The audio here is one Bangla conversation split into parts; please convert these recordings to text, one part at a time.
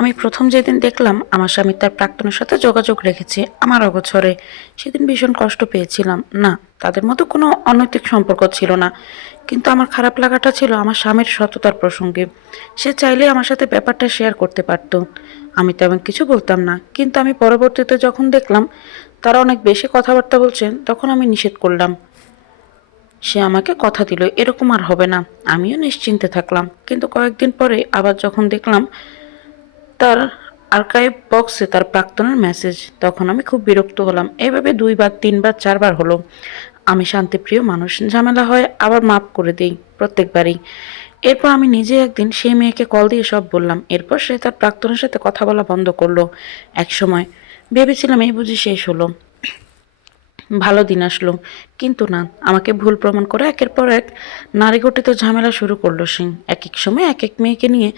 আমি প্রথম যেদিন দেখলাম আমার স্বামী তার প্রাক্তনের সাথে যোগাযোগ রেখেছে আমার অগোচরে, সেদিন ভীষণ কষ্ট পেয়েছিলাম। না, তাদের মধ্যে কোনো অনৈতিক সম্পর্ক ছিল না, কিন্তু আমার খারাপ লাগাটা ছিল আমার স্বামীর সততার প্রসঙ্গে। সে চাইলে আমার সাথে ব্যাপারটা শেয়ার করতে পারত, আমি তেমন কিছু বলতাম না। কিন্তু আমি পরবর্তীতে যখন দেখলাম তারা অনেক বেশি কথাবার্তা বলছেন, তখন আমি নিষেধ করলাম। সে আমাকে কথা দিল এরকম আর হবে না। আমিও নিশ্চিন্তে থাকলাম, কিন্তু কয়েকদিন পরে আবার যখন দেখলাম তার আর্কাইভ বক্সে তার প্রাক্তনের মেসেজ, তখন আমি খুব বিরক্ত হলাম। এভাবে ২ বার ৩ বার ৪ বার হলো। আমি শান্তিপ্রিয় মানুষ, ঝামেলা হয় আবার মাপ করে দিই প্রত্যেকবারই। এরপর আমি নিজে একদিন সেই মেয়েকে কল দিয়ে সব বললাম। এরপর সে তার প্রাক্তনের সাথে কথা বলা বন্ধ করলো। একসময় ভেবেছিলাম এই বুঝি শেষ হলো, ভালো দিন আসলো, কিন্তু না, আমাকে ভুল প্রমাণ করে একের পর এক নারী ঘটিত ঝামেলা শুরু করলো সে। এক এক সময় এক এক মেয়েকে নিয়ে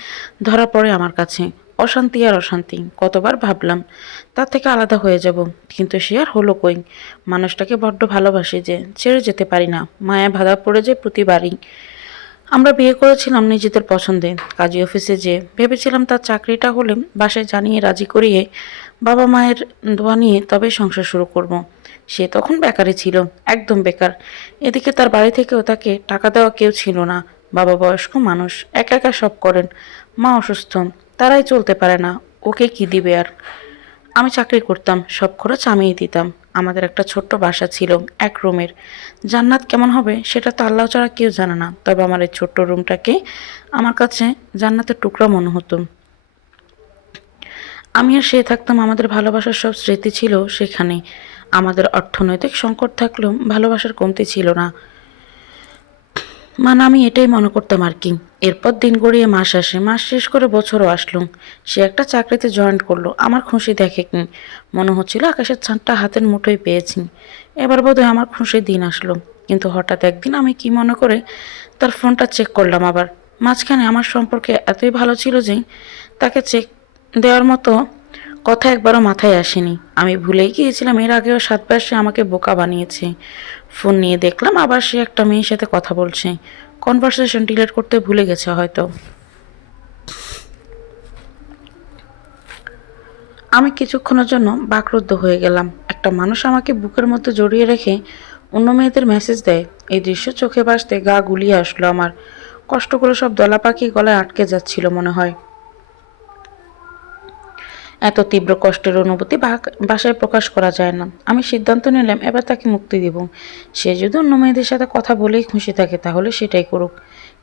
ধরা পড়ে আমার কাছে। অশান্তি আর অশান্তি, কতবার ভাবলাম তার থেকে আলাদা হয়ে যাব, কিন্তু সে আর হলো কই। মানুষটাকে বড্ড ভালোবাসি যে, ছেড়ে যেতে পারি না, মায়া বাধা পড়ে যায় প্রতিবারই। আমরা বিয়ে করেছিলাম নিজেদের পছন্দে। কাজী অফিসে যে ভেবেছিলাম তার চাকরিটা হলে বাসায় জানিয়ে রাজি করিয়ে বাবা মায়ের দোয়া নিয়ে তবেই সংসার শুরু করব। সে তখন বেকারই ছিল, একদম বেকার। এদিকে তার বাড়ি থেকেও তাকে টাকা দেওয়া কেউ ছিল না। বাবা বয়স্ক মানুষ, একা একা সব করেন। মা অসুস্থ, তারাই চলতে পারে না, ওকে কি দিবে আর। আমি চাকরি করতাম, সব খরচ আমিই দিতাম। আমাদের একটা ছোট্ট বাসা ছিল, ১ রুমের। জান্নাত কেমন হবে সেটা তো আল্লাহ ছাড়া কেউ জানে না, তবে আমার এই ছোট্ট রুমটাকে আমার কাছে জান্নাতের টুকরা মনে হতো। আমি আর সে থাকতাম, আমাদের ভালোবাসার সব স্মৃতি ছিল সেখানে। আমাদের অর্থনৈতিক সংকট থাকলেও ভালোবাসার কমতি ছিল না। মানে আমি এটাই মনে করতাম আর কি। এরপর দিন গড়িয়ে মাস আসে, মাস শেষ করে বছরও আসলো। সে একটা চাকরিতে জয়েন করলো। আমার খুশি দেখে কি মনে হচ্ছিল আকাশের চাঁদটা হাতের মুঠোয় পেয়েছি। এবার বোধহয় আমার খুশির দিন আসলো। কিন্তু হঠাৎ একদিন আমি কি মনে করে তার ফোনটা চেক করলাম আবার। মাঝখানে আমার সম্পর্কে এতই ভালো ছিল যে তাকে চেক দেওয়ার মতো কথা একবারও মাথায় আসেনি। আমি ভুলেই গিয়েছিলাম এর আগেও ৭ বার সে আমাকে বোকা বানিয়েছে। ফোন নিয়ে দেখলাম আবার সে একটা মেয়ের সাথে কথা বলছে। কনভারসেশন ডিলিট করতে ভুলে গেছে হয়তো। আমি কিছুক্ষণের জন্য বাকরুদ্ধ হয়ে গেলাম। একটা মানুষ আমাকে বুকের মধ্যে জড়িয়ে রেখে অন্য মেয়েদের মেসেজ দেয়, এই দৃশ্য চোখে ভাসতে গা গুলিয়ে আসলো আমার। কষ্টগুলো সব দলা পাখি গলায় আটকে যাচ্ছিল মনে হয়। এত তীব্র কষ্টের অনুভূতি ভাষায় প্রকাশ করা যায় না। আমি সিদ্ধান্ত নিলাম এবার তাকে মুক্তি দিব। সে যদি অন্য মেয়েদের সাথে কথা বলেই খুশি থাকে তাহলে সেটাই করুক।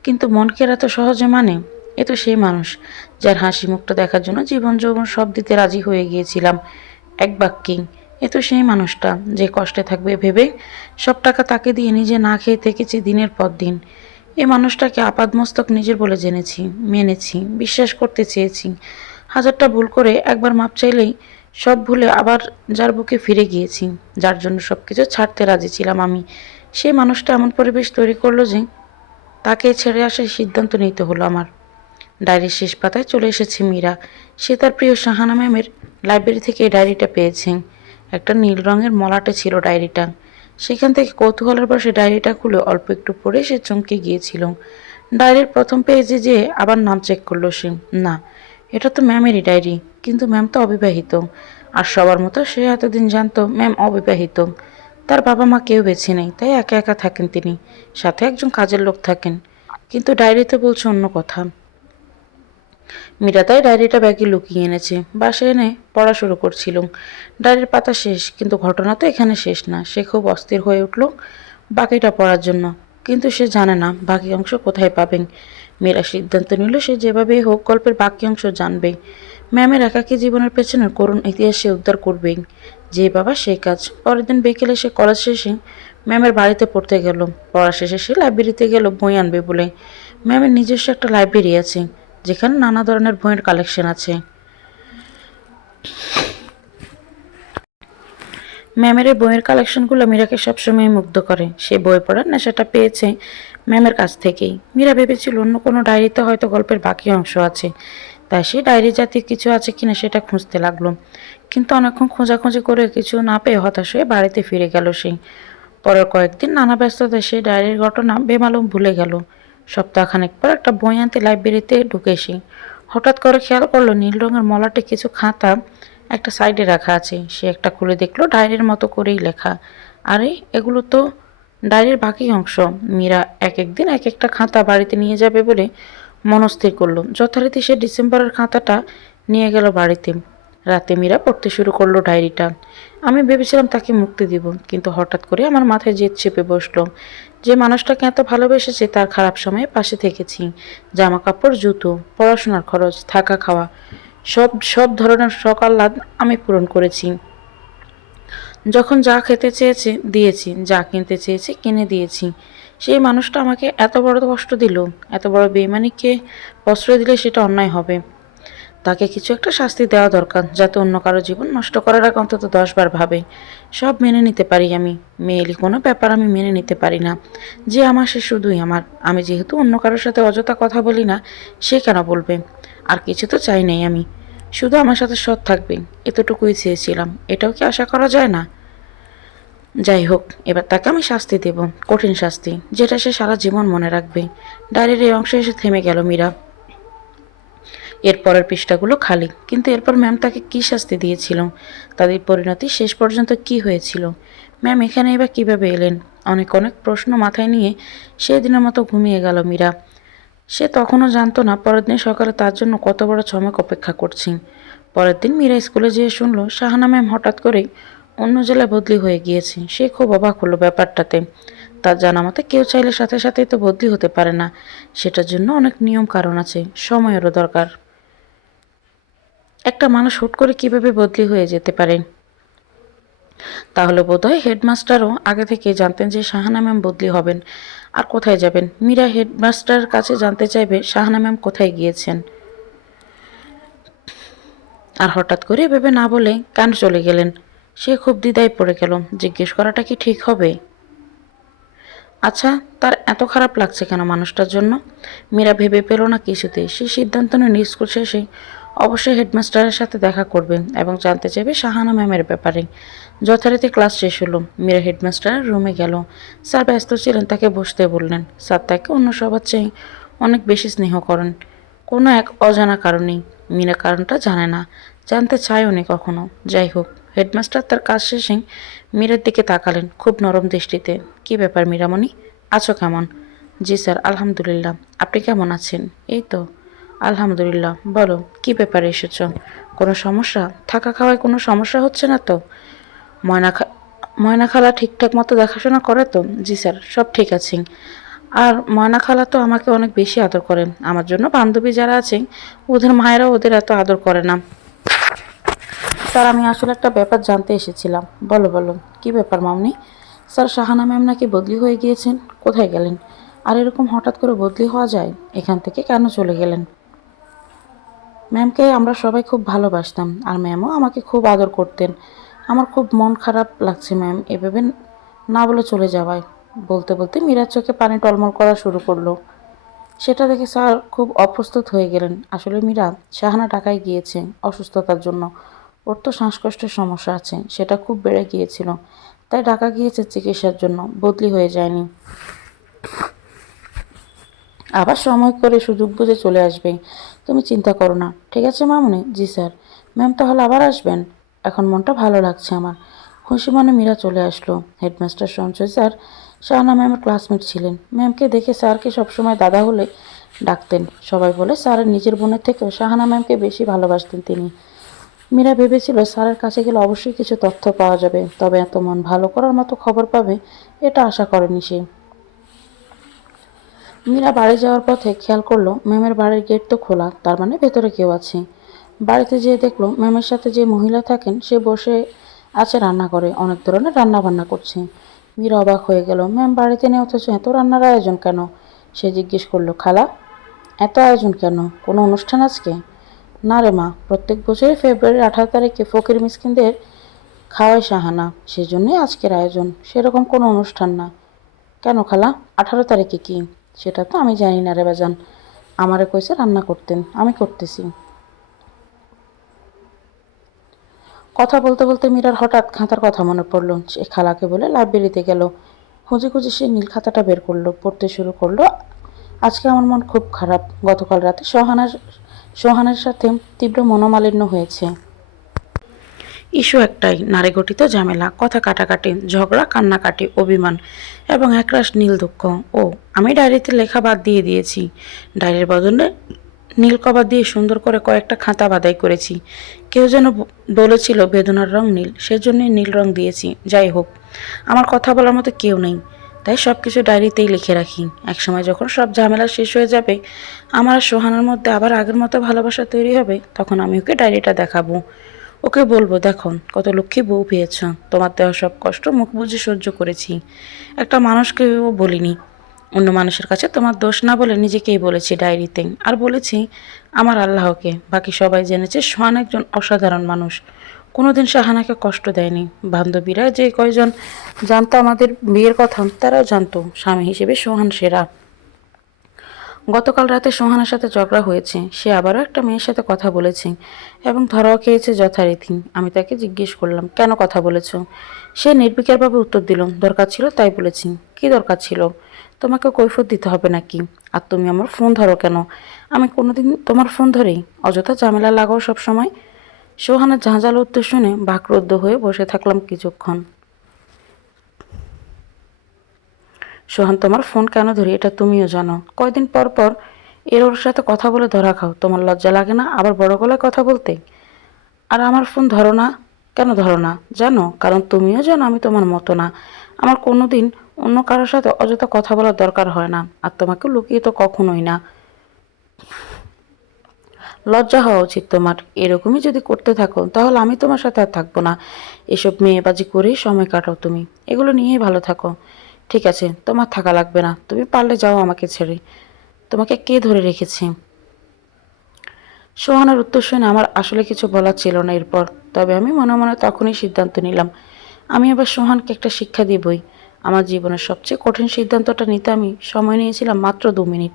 কিন্তু মনকে এত সহজে মানে? এ তো সেই মানুষ যার হাসি মুখটা দেখার জন্য জীবন যৌবন সব দিতে রাজি হয়ে গিয়েছিলাম এক বাক্যেই। এ তো সেই মানুষটা যে কষ্টে থাকবে ভেবে সব টাকা তাকে দিয়ে নিজে না খেয়ে থেকেছি দিনের পর দিন। এই মানুষটাকে আপাদমস্তক নিজের বলে জেনেছি, মেনেছি, বিশ্বাস করতে চেয়েছি। হাজারটা ভুল করে একবার মাপ চাইলেই সব ভুলে আবার যার বুকে ফিরে গিয়েছি, যার জন্য সবকিছু ছাড়তে রাজি ছিলাম আমি, সেই মানুষটা এমন পরিবেশ তৈরি করলো যে তাকে ছেড়ে আসার সিদ্ধান্ত নিতে হলো আমার। ডায়েরির শেষ পাতায় চলে এসেছে মীরা। সে তার প্রিয় শাহানা ম্যামের লাইব্রেরি থেকে এই ডায়েরিটা পেয়েছে। একটা নীল রঙের মলাটে ছিল ডায়েরিটা। সেখান থেকে কৌতূহলের বশে ডায়েরিটা খুলে অল্প একটু পড়ে সে চমকে গিয়েছিল। ডায়েরির প্রথম পেজে যেয়ে আবার নাম চেক করলো সে। না, এটা তো ম্যামেরই ডায়েরি, কিন্তু ম্যাম তো অবিবাহিত। আর সবার মতো সে এতদিন জানতো ম্যাম অবিবাহিত। তার বাবা মা কেউ বেছে নেই, তাই একা একা থাকেন তিনি। সাথে একজন কাজের লোক থাকেন। কিন্তু ডায়েরিতে বলছে অন্য কথা। মীরা তাই ডায়েরিটা ব্যাগে লুকিয়ে এনেছে। বাসায় এনে পড়া শুরু করছিল। ডায়েরির পাতা শেষ, কিন্তু ঘটনা তো এখানে শেষ না। সে খুব অস্থির হয়ে উঠল বাকিটা পড়ার জন্য, কিন্তু সে জানে না বাকি অংশ কোথায় পাবেন। মীরা সিদ্ধান্ত নিল সে যেভাবেই হোক গল্পের বাকি অংশ জানবে। ম্যামের একাকী জীবনের পেছনে করুণ ইতিহাস সে উদ্ধার করবে। যে বাবা সেই কাজ। পরের দিন বিকেলে সে কলেজ শেষে ম্যামের বাড়িতে পড়তে গেল। পড়া শেষে সে লাইব্রেরিতে গেল বই আনবে বলে। ম্যামের নিজস্ব একটা লাইব্রেরি আছে যেখানে নানা ধরনের বইয়ের কালেকশন আছে। ম্যামের এই বইয়ের কালেকশনগুলো মীরাকে সবসময় মুগ্ধ করে। সে বই পড়ার নেশাটা পেয়েছে ম্যামের কাছ থেকেই। মীরা ভেবেছিল অন্য কোনো ডায়েরিতে হয়তো গল্পের বাকি অংশ আছে, তাই সে ডায়েরি জাতীয় কিছু আছে কিনা সেটা খুঁজতে লাগলো। কিন্তু অনেকক্ষণ খোঁজাখুঁজি করে কিছু না পেয়ে হতাশ হয়ে বাড়িতে ফিরে গেল সে। পরের কয়েকদিন নানা ব্যস্ততায় সে ডায়েরির ঘটনা বেমালুম ভুলে গেল। সপ্তাহখানেক পর একটা বই আনতে লাইব্রেরিতে ঢুকে সে। হঠাৎ করে খেয়াল করলো নীল রঙের মলাটে কিছু খাতা একটা সাইডে রাখা আছে। সে একটা খুলে দেখলো ডায়েরির মতো করেই লেখা। আরে এগুলো তো ডায়েরির বাকি অংশ। মীরা এক একদিন এক একটা খাতা বাড়িতে নিয়ে যাবে বলে মনস্থির করলো। যথারীতি সে ডিসেম্বরের খাতাটা নিয়ে গেল বাড়িতে। রাতে মীরা পড়তে শুরু করলো ডায়েরিটা। আমি ভেবেছিলাম তাকে মুক্তি দিব, কিন্তু হঠাৎ করে আমার মাথায় জেদ চেপে বসলো। যে মানুষটাকে এত ভালোবেসেছে তার খারাপ সময়ে পাশে থেকেছি। জামা কাপড়, জুতো, পড়াশোনার খরচ, থাকা খাওয়া, সব সব ধরনের শখ আহ্লাদ আমি পূরণ করেছি। যখন যা খেতে চেয়েছে দিয়েছি, যা কিনতে চেয়েছে কিনে দিয়েছি। সেই মানুষটা আমাকে এত বড় কষ্ট দিল। এত বড় বেইমানিকে প্রশ্রয় দিলে সেটা অন্যায় হবে। তাকে কিছু একটা শাস্তি দেওয়া দরকার, যাতে অন্য কারো জীবন নষ্ট করার আগে অন্তত 10 বার ভাবে। সব মেনে নিতে পারি আমি, মেয়েলি কোনো ব্যাপার আমি মেনে নিতে পারি না। যে আমার সে শুধুই আমার। আমি যেহেতু অন্য কারোর সাথে অযথা কথা বলি না, সে কেন বলবে? আর কিছু তো চাই নাই আমি, শুধু আমার সাথে সৎ থাকবে, এতটুকুই চেয়েছিলাম। এটাও কি আশা করা যায় না? যাই হোক, এবার তাকে আমি শাস্তি দেব, কঠিন শাস্তি, যেটা সে সারা জীবন মনে রাখবে। ডায়েরির এই অংশে এসে থেমে গেল মীরা। এর পরের পৃষ্ঠাগুলো খালি, কিন্তু এরপর ম্যাম তাকে কী শাস্তি দিয়েছিল? তাদের পরিণতি শেষ পর্যন্ত কি হয়েছিল? ম্যাম এখানে এবার কিভাবে এলেন? অনেক অনেক প্রশ্ন মাথায় নিয়ে সেই দিনের মতো ঘুমিয়ে গেল মীরা। সে তখনও জানতো না পরের দিন সকালে তার জন্য কত বড় চমক অপেক্ষা করছি। পরের দিন মীরা স্কুলে যেয়ে শুনল শাহানা ম্যাম হঠাৎ করেই অন্য জেলায় বদলি হয়ে গিয়েছে। সে খুব অবাক হলো ব্যাপারটাতে। তার জানা মতে কেউ চাইলে সাথে সাথেই তো বদলি হতে পারে না। সেটার জন্য অনেক নিয়ম কারণ আছে, সময়েরও দরকার। একটা মানুষ হুট করে কিভাবে বদলি হয়ে যেতে পারে? তাহলে বোধহয় হেডমাস্টারও আগে থেকে জানতেন যে শাহানা ম্যাম বদলি হবেন। আর কোথায় যাবেন? মীরা হেডমাস্টারের কাছে জানতে চাইবে শাহানা ম্যাম কোথায় গিয়েছেন। আর হঠাৎ করে ভেবে না বলে কেন চলে গেলেন? সে খুব দ্বিধায় পড়ে গেল। জিজ্ঞেস করাটা কি ঠিক হবে? আচ্ছা, তার এত খারাপ লাগছে কেন মানুষটার জন্য? মীরা ভেবে পেল না কিছুতেই। সে সিদ্ধান্ত নিয়ে স্কুল শেষে অবশ্যই হেডমাস্টারের সাথে দেখা করবে এবং জানতে চাইবে শাহানা ম্যামের ব্যাপারে। যথারীতি ক্লাস শেষ হলো। মীরা হেডমাস্টারের রুমে গেল। স্যার ব্যস্ত ছিলেন, তাকে বসতে বললেন। স্যার তাকে অন্য সবার চেয়ে অনেক বেশি স্নেহ করেন, কোনো এক অজানা কারণেই। মীরা কারণটা জানে না, জানতে চায়ও নি কখনো। যাই হোক, হেডমাস্টার তার কাজ শেষে মীরার দিকে তাকালেন খুব নরম দৃষ্টিতে। কি ব্যাপার মীরামণি, আছো কেমন? জি স্যার, আলহামদুলিল্লাহ। আপনি কেমন আছেন? এই তো আলহামদুলিল্লাহ। বলো, কি ব্যাপারে এসেছ? কোনো সমস্যা? থাকা খাওয়ায় কোনো সমস্যা হচ্ছে না তো? ময়না খা ময়না খালা ঠিকঠাক মতো দেখাশোনা করে তো? জি স্যার, সব ঠিক আছে। আর ময়না খালা তো আমাকে অনেক বেশি আদর করেন। আমার জন্য বান্ধবী যারা আছে ওদের মায়েরা ওদের এত আদর করে না। স্যার, আমি আসলে একটা ব্যাপার জানতে এসেছিলাম। বলো বলো, কি ব্যাপার মামনি? স্যার, শাহানা ম্যাম নাকি বদলি হয়ে গিয়েছেন। কোথায় গেলেন? আর এরকম হঠাৎ করে বদলি হওয়া যায়? এখান থেকে কেন চলে গেলেন? ম্যামকে আমরা সবাই খুব ভালোবাসতাম, আর ম্যামও আমাকে খুব আদর করতেন। আমার খুব মন খারাপ লাগছে ম্যাম এভাবে না বলে চলে যাওয়ায়। বলতে বলতে মীরার চোখে পানি টলমল করা শুরু করলো। সেটা দেখে স্যার খুব অপ্রস্তুত হয়ে গেলেন। আসলে মীরা, শাহানা ঢাকায় গিয়েছে অসুস্থতার জন্য। ওর তো শ্বাসকষ্টের সমস্যা আছে, সেটা খুব বেড়ে গিয়েছিল। তাই ঢাকা গিয়েছে চিকিৎসার জন্য, বদলি হয়ে যায়নি। আবার সময় করে সুযোগ বুঝে চলে আসবে। তুমি চিন্তা করো না, ঠিক আছে মামুনি? জি স্যার। ম্যাম তাহলে আবার আসবেন? এখন মনটা ভালো লাগছে আমার। খুশি মনে মীরা চলে আসলো। হেডমাস্টার সঞ্জয় স্যার শাহানা ম্যামের ক্লাসমেট ছিলেন। ম্যামকে দেখে স্যারকে সবসময় দাদা বলে ডাকতেন। সবাই বলে স্যারের নিজের বোনের থেকেও শাহানা ম্যামকে বেশি ভালোবাসতেন তিনি। মীরা ভেবেছিল স্যারের কাছে গেলে অবশ্যই কিছু তথ্য পাওয়া যাবে, তবে এত মন ভালো করার মতো খবর পাবে এটা আশা করেনি সে। মীরা বাড়ি যাওয়ার পথে খেয়াল করলো ম্যামের বাড়ির গেট তো খোলা, তার মানে ভেতরে কেউ আছে। বাড়িতে যেয়ে দেখলো ম্যামের সাথে যে মহিলা থাকেন সে বসে আছে রান্নাঘরে, অনেক ধরনের রান্না বান্না করছে। মীরা অবাক হয়ে গেল, ম্যাম বাড়িতে নেই অথচ এত রান্নার আয়োজন কেন? সে জিজ্ঞেস করলো, খালা এত আয়োজন কেন? কোনো অনুষ্ঠান আজকে? না রে মা, প্রত্যেক বছরই ফেব্রুয়ারির 18 তারিখে ফকির মিসকিনদের খাওয়ায় শাহানা, সেজন্যই আজকের আয়োজন। সেরকম কোনো অনুষ্ঠান না। কেন খালা, 18 তারিখে কি? সেটা তো আমি জানি না রে বাজান। আমারে কইছে রান্না করতেন, আমি করতেছি। কথা বলতে বলতে মীরার হঠাৎ খাতার কথা মনে পড়ল। সে খালাকে বলে লাইব্রেরিতে গেল। খুঁজে খুঁজে সে নীল খাতাটা বের করলো, পড়তে শুরু করলো। আজকে আমার মন খুব খারাপ। গতকাল রাতে সোহানের সাথে তীব্র মনোমালিন্য হয়েছে। ইস্যু একটাই, নারী গঠিত ঝামেলা, কথা কাটাকাটি, ঝগড়া, কান্নাকাটি, অভিমান এবং একরাশ নীল দুঃখ। ও আমি ডায়েরিতে লেখা বাদ দিয়ে দিয়েছি। ডায়েরির বদলে নীল কভার দিয়ে সুন্দর করে কয়েকটা খাতা বাদাই করেছি। কেউ যেন বলেছিল বেদনার রং নীল, সেজন্যই নীল রং দিয়েছি। যাই হোক, আমার কথা বলার মতো কেউ নেই, তাই সব কিছু ডায়েরিতেই লিখে রাখি। একসময় যখন সব ঝামেলা শেষ হয়ে যাবে, আমার আর সোহানের মধ্যে আবার আগের মতো ভালোবাসা তৈরি হবে, তখন আমি ওকে ডায়েরিটা দেখাবো। ওকে বলবো, দেখো কত লক্ষ্মী বউ পেয়েছ, তোমার দেওয়া সব কষ্ট মুখ বুজে সহ্য করেছি। একটা মানুষকেও বলিনি, অন্য মানুষের কাছে তোমার দোষ না বলে নিজেকেই বলেছি ডায়েরিতে। আর বলেছি আমার আল্লাহকে। বাকি সবাই জেনেছে সোহান একজন অসাধারণ মানুষ, কোনোদিন শাহানাকে কষ্ট দেয়নি। বান্ধবীরা যে কয়জন জানতো আমাদের বিয়ের কথা, তারাও জানতো স্বামী হিসেবে সোহান সেরা। গতকাল রাতে সোহানের সাথে ঝগড়া হয়েছে, সে আবারও একটা মেয়ের সাথে কথা বলেছে এবং ধরাও খেয়েছে যথারীতি। আমি তাকে জিজ্ঞেস করলাম, কেন কথা বলেছ? সে নির্বিকারভাবে উত্তর দিল, দরকার ছিল তাই বলেছি। কি দরকার ছিল? তোমাকে কৈফিয়ত দিতে হবে নাকি? আর তুমি আমার ফোন ধরো কেন? আমি কোনোদিন তোমার ফোন ধরি? অযথা ঝামেলা লাগাও সব সময়। সোহানের ঝাঁঝালো উত্তর শুনে বাকরুদ্ধ হয়ে বসে থাকলাম কিছুক্ষণ। সোহান, তোমার ফোন কেন ধরি এটা তুমিও জানো। কয়দিন পর পর ওর সাথে কথা বলে ধরা খাও, তোমার লজ্জা লাগে না আবার বড় গলায় কথা বলতে? আর আমার ফোন ধরো না কেন? ধরো না জানো, কারণ তুমিও জানো আমি তোমার মতো না। আমার কোনো দিন অন্য কারোর সাথে অযথা কথা বলার দরকার হয় না, আর তোমাকে লুকিয়ে তো কখনোই না। লজ্জা হওয়া উচিত তোমার। এরকমই যদি করতে থাকো তাহলে আমি তোমার সাথে আর থাকবো না। এসব মেয়েবাজি করেই সময় কাটাও তুমি, এগুলো নিয়েই ভালো থাকো। ঠিক আছে, তোমার থাকা লাগবে না, তুমি পারলে যাও আমাকে ছেড়ে। তোমাকে কে ধরে রেখেছে? সোহানের উত্তর শুনে আমার আসলে কিছু বলার ছিল না এরপর। তবে আমি মনে মনে তখনই সিদ্ধান্ত নিলাম, আমি এবার সোহানকে একটা শিক্ষা দিবই। আমার জীবনের সবচেয়ে কঠিন সিদ্ধান্তটা নিতে আমি সময় নিয়েছিলাম মাত্র 2 মিনিট।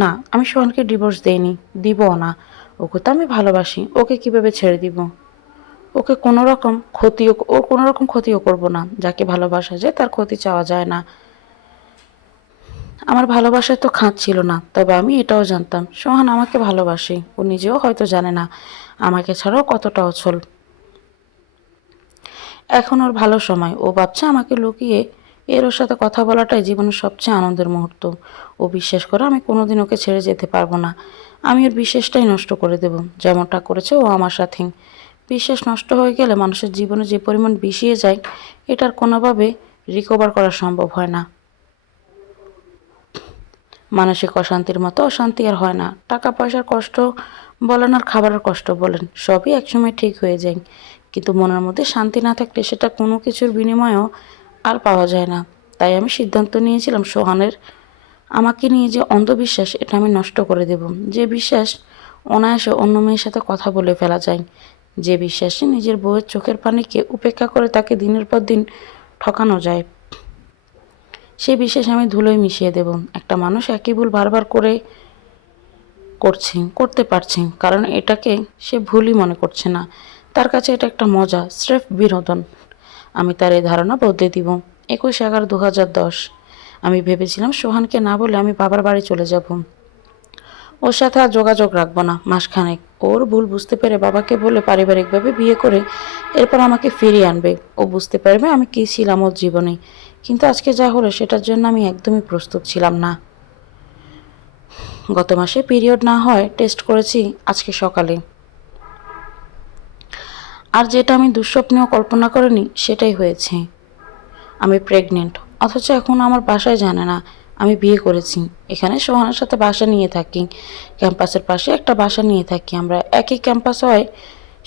না, আমি সোহানকে ডিভোর্স দেইনি, দিবও না। ওকে তো আমি ভালোবাসি, ওকে কিভাবে ছেড়ে দিব? ওকে কোনো রকম ক্ষতিও, ওর কোনো রকম ক্ষতিও করব না। যাকে ভালোবাসা যায় তার ক্ষতি চাওয়া যায় না। আমার ভালোবাসায় তো খাঁজ ছিল না, তবে আমি এটাও জানতাম সোহান আমাকে ভালোবাসে। ও নিজেও হয়তো জানে না আমাকে ছাড়াও কতটা অচল। এখন ওর ভালো সময়, ও ভাবছে আমাকে লুকিয়ে ওর সাথে কথা বলাটাই জীবনের সবচেয়ে আনন্দের মুহূর্ত। ও বিশ্বাস করে আমি কোনোদিন ওকে ছেড়ে যেতে পারবো না। আমি ওর বিশ্বাসটাই নষ্ট করে দেব, যেমনটা করেছে ও আমার সাথে। বিশ্বাস নষ্ট হয়ে গেলে মানুষের জীবনে যে পরিমাণ বিষিয়ে যায়, এটার কোনোভাবে রিকভার করা সম্ভব হয় না। মানসিক অশান্তির মতো অশান্তি আর হয় না। টাকা পয়সার কষ্ট বলেন আর খাবারের কষ্ট বলেন, সবই একসময় ঠিক হয়ে যায়, কিন্তু মনের মধ্যে শান্তি না থাকলে সেটা কোনো কিছুর বিনিময়েও আর পাওয়া যায় না। তাই আমি সিদ্ধান্ত নিয়েছিলাম সোহানের আমাকে নিয়ে যে অন্ধবিশ্বাস, এটা আমি নষ্ট করে দেব। যে বিশ্বাস অনায়াসে অন্য মেয়ের সাথে কথা বলে ফেলা যায়, যে বিশ্বাসে নিজের বউয়ের চোখের পানিকে উপেক্ষা করে তাকে দিনের পর দিন ঠকানো যায়, সেই বিশ্বাস আমি ধুলোয় মিশিয়ে দেব। একটা মানুষ একই ভুল বারবার করতে পারছে, কারণ এটাকে সে ভুলই মনে করছে না। তার কাছে এটা একটা মজা, স্রেফ বিনোদন। আমি তার এই ধারণা বদলে দিব। 21/11/2010। আমি ভেবেছিলাম সোহানকে না বলে আমি বাবার বাড়ি চলে যাব, ওর সাথে আর যোগাযোগ রাখবো না মাসখানেক। ওর ভুল বুঝতে পেরে বাবাকে বলে পারিবারিকভাবে বিয়ে করে এরপর আমাকে ফিরিয়ে আনবে। ও বুঝতে পারবে আমি কী ছিলাম ওর জীবনে। কিন্তু আজকে যা হলো সেটার জন্য আমি একদমই প্রস্তুত ছিলাম না। গত মাসে পিরিয়ড না হয় টেস্ট করেছি আজকে সকালে, আর যেটা আমি দুঃস্বপ্নেও কল্পনা করিনি সেটাই হয়েছে। আমি প্রেগনেন্ট, অথচ এখন আমার বাসায় জানে না আমি বিয়ে করেছি। এখানে সোহানের সাথে বাসা নিয়ে থাকি, ক্যাম্পাসের পাশে একটা বাসা নিয়ে থাকি। আমরা একই ক্যাম্পাস হয়,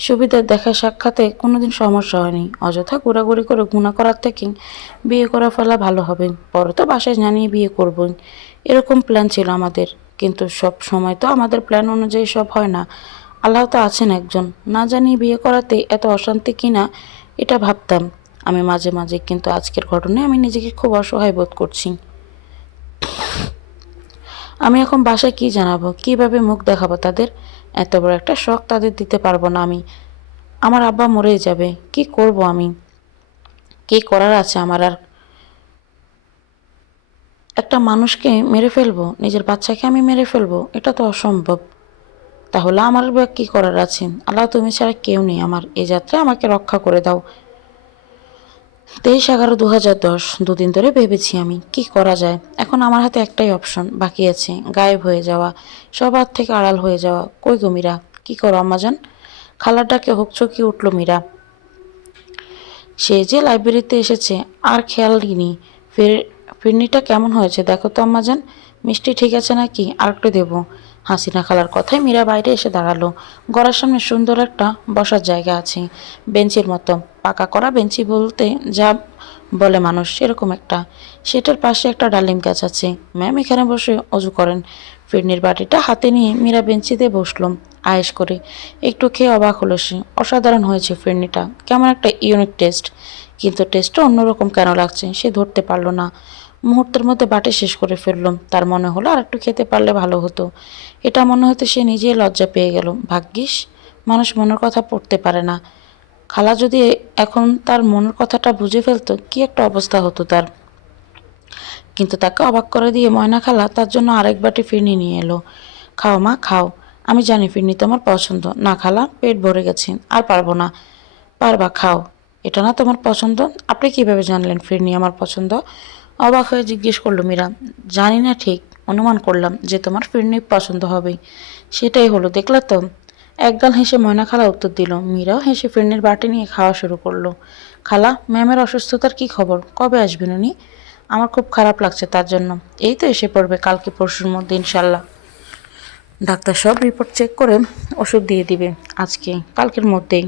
সুবিধার দেখা সাক্ষাতে কোনোদিন সমস্যা হয়নি। অযথা ঘোরাঘুরি করে গুণা করার থেকে বিয়ে করে ফেলা ভালো হবে। পরে তো বাসায় জানিয়ে বিয়ে করবই, এরকম প্ল্যান ছিল আমাদের। কিন্তু সব সময় তো আমাদের প্ল্যান অনুযায়ী সব হয় না। আল্লাহ তো আছেন একজন, না জানিয়ে বিয়ে করাতে এত অশান্তি কিনা এটা ভাবতাম আমি মাঝে মাঝে। কিন্তু আজকের ঘটনায় আমি নিজেকে খুব অসহায় বোধ করছি। আমি এখন বাসায় কি জানাবো, কিভাবে মুখ দেখাবো তাদের? এত বড় একটা শখ তাদের দিতে পারবো না আমি। আমার আব্বা মরেই যাবে, কি করব আমি? কি করার আছে আমার আর? একটা মানুষকে মেরে ফেলবো, নিজের বাচ্চাকে আমি মেরে ফেলবো? এটা তো অসম্ভব। তাহলে আমার বা কী করার আছে? আল্লাহ, তুমি ছাড়া কেউ নেই আমার, এ যাত্রায় আমাকে রক্ষা করে দাও। 23/11/2010। দুদিন ধরে ভেবেছি আমি কি করা যায়। এখন আমার হাতে একটাই অপশন বাকি আছে, গায়েব হয়ে যাওয়া, সবার থেকে আড়াল হয়ে যাওয়া। কই গো মীরা, কি করো আম্মাজান? খালার ডাকে হকচকিয়ে উঠল মীরা। সে যে লাইব্রেরিতে এসেছে আর খেয়ালই ফিরনিটা কেমন হয়েছে দেখো তো আম্মাজান, মিষ্টি ঠিক আছে নাকি, আর একটু দেবো? হাসিনা খালার কথায় মীরা বাইরে এসে দাঁড়ালো। ঘরের সামনে সুন্দর একটা বসার জায়গা আছে, বেঞ্চির মতো, পাকা করা বেঞ্চি বলতে যা বলে মানুষ সেরকম একটা। সেটার পাশে একটা ডালিম গাছ আছে। ম্যাম এখানে বসে অজু করেন। ফিরনির বাটিটা হাতে নিয়ে মীরা বেঞ্চিতে বসলো আয়েশ করে। একটু খেয়ে অবাক হলো সে। অসাধারণ হয়েছে ফিরনিটা, কেমন একটা ইউনিক টেস্ট। কিন্তু টেস্টটা অন্যরকম কেন লাগছে সে ধরতে পারল না। মুহূর্তের মধ্যে বাটি শেষ করে ফেলল। তার মনে হলো আর একটু খেতে পারলে ভালো হতো। এটা মনে হতে সে নিজেই লজ্জা পেয়ে গেল। ভাগ্যিস মানুষ মনের কথা পড়তে পারে না। খালা যদি এখন তার মনের কথাটা বুঝে ফেলতো, কি একটা অবস্থা হতো তার। কিন্তু তাকে অবাক করে দিয়ে ময়না খালা তার জন্য আরেক বাটি ফিরনি নিয়ে এলো। খাও মা খাও, আমি জানি ফিরনি তোমার পছন্দ। না খালা, পেট ভরে গেছে, আর পারবো না। পারবা, খাও। এটা না তোমার পছন্দ? আপনি কিভাবে জানলেন ফিরনি আমার পছন্দ? অবাক হয়ে জিজ্ঞেস করলো মীরা। জানি না ঠিক, অনুমান করলাম যে তোমার ফিরনি পছন্দ হবেই। সেটাই হলো, দেখলে তো। একগাল হেসে ময়না খালা উত্তর দিল। মীরাও হেসে ফিরনির বাটি নিয়ে খাওয়া শুরু করলো। খালা, ম্যামের অসুস্থতার কি খবর? কবে আসবেন উনি? আমার খুব খারাপ লাগছে তার জন্য। এই তো এসে পড়বে কালকে পরশুর মধ্যে ইনশাল্লাহ। ডাক্তার সব রিপোর্ট চেক করে ওষুধ দিয়ে দিবে আজকে কালকের মধ্যেই।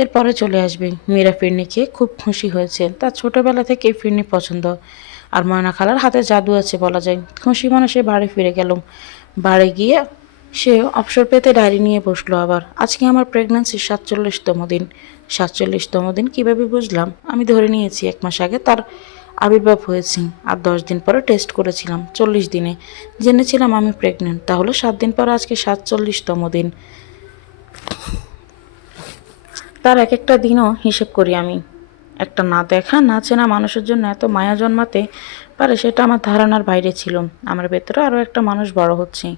এরপরে চলে আসবে। মীরা ফিরনি খেয়ে খুব খুশি হয়েছে। তার ছোটবেলা থেকে ফিরনি পছন্দ। আর ময়না খালার হাতে জাদু আছে বলা যায়। খুশি মনে সে বাড়ি ফিরে গেল। বাড়ি গিয়ে সে অবসর পেতে ডায়েরি নিয়ে বসলো আবার। আজকে আমার প্রেগন্যান্সির 47তম দিন। 47তম দিন কীভাবে বুঝলাম? আমি ধরে নিয়েছি 1 মাস আগে তার আবির্ভাব হয়েছে। আর 10 দিন পরে টেস্ট করেছিলাম 40 দিনে। জেনেছিলাম আমি প্রেগনেন্ট, তাহলে 7 দিন পরে আজকে 47তম দিন। তার এক একটা দিনও হিসেব করি আমি। একটা না দেখা না চেনা মানুষের জন্য এত মায়া জন্মাতে পারে সেটা আমার ধারণার বাইরে ছিল। আমার ভেতরে আরও একটা মানুষ বড় হচ্ছে,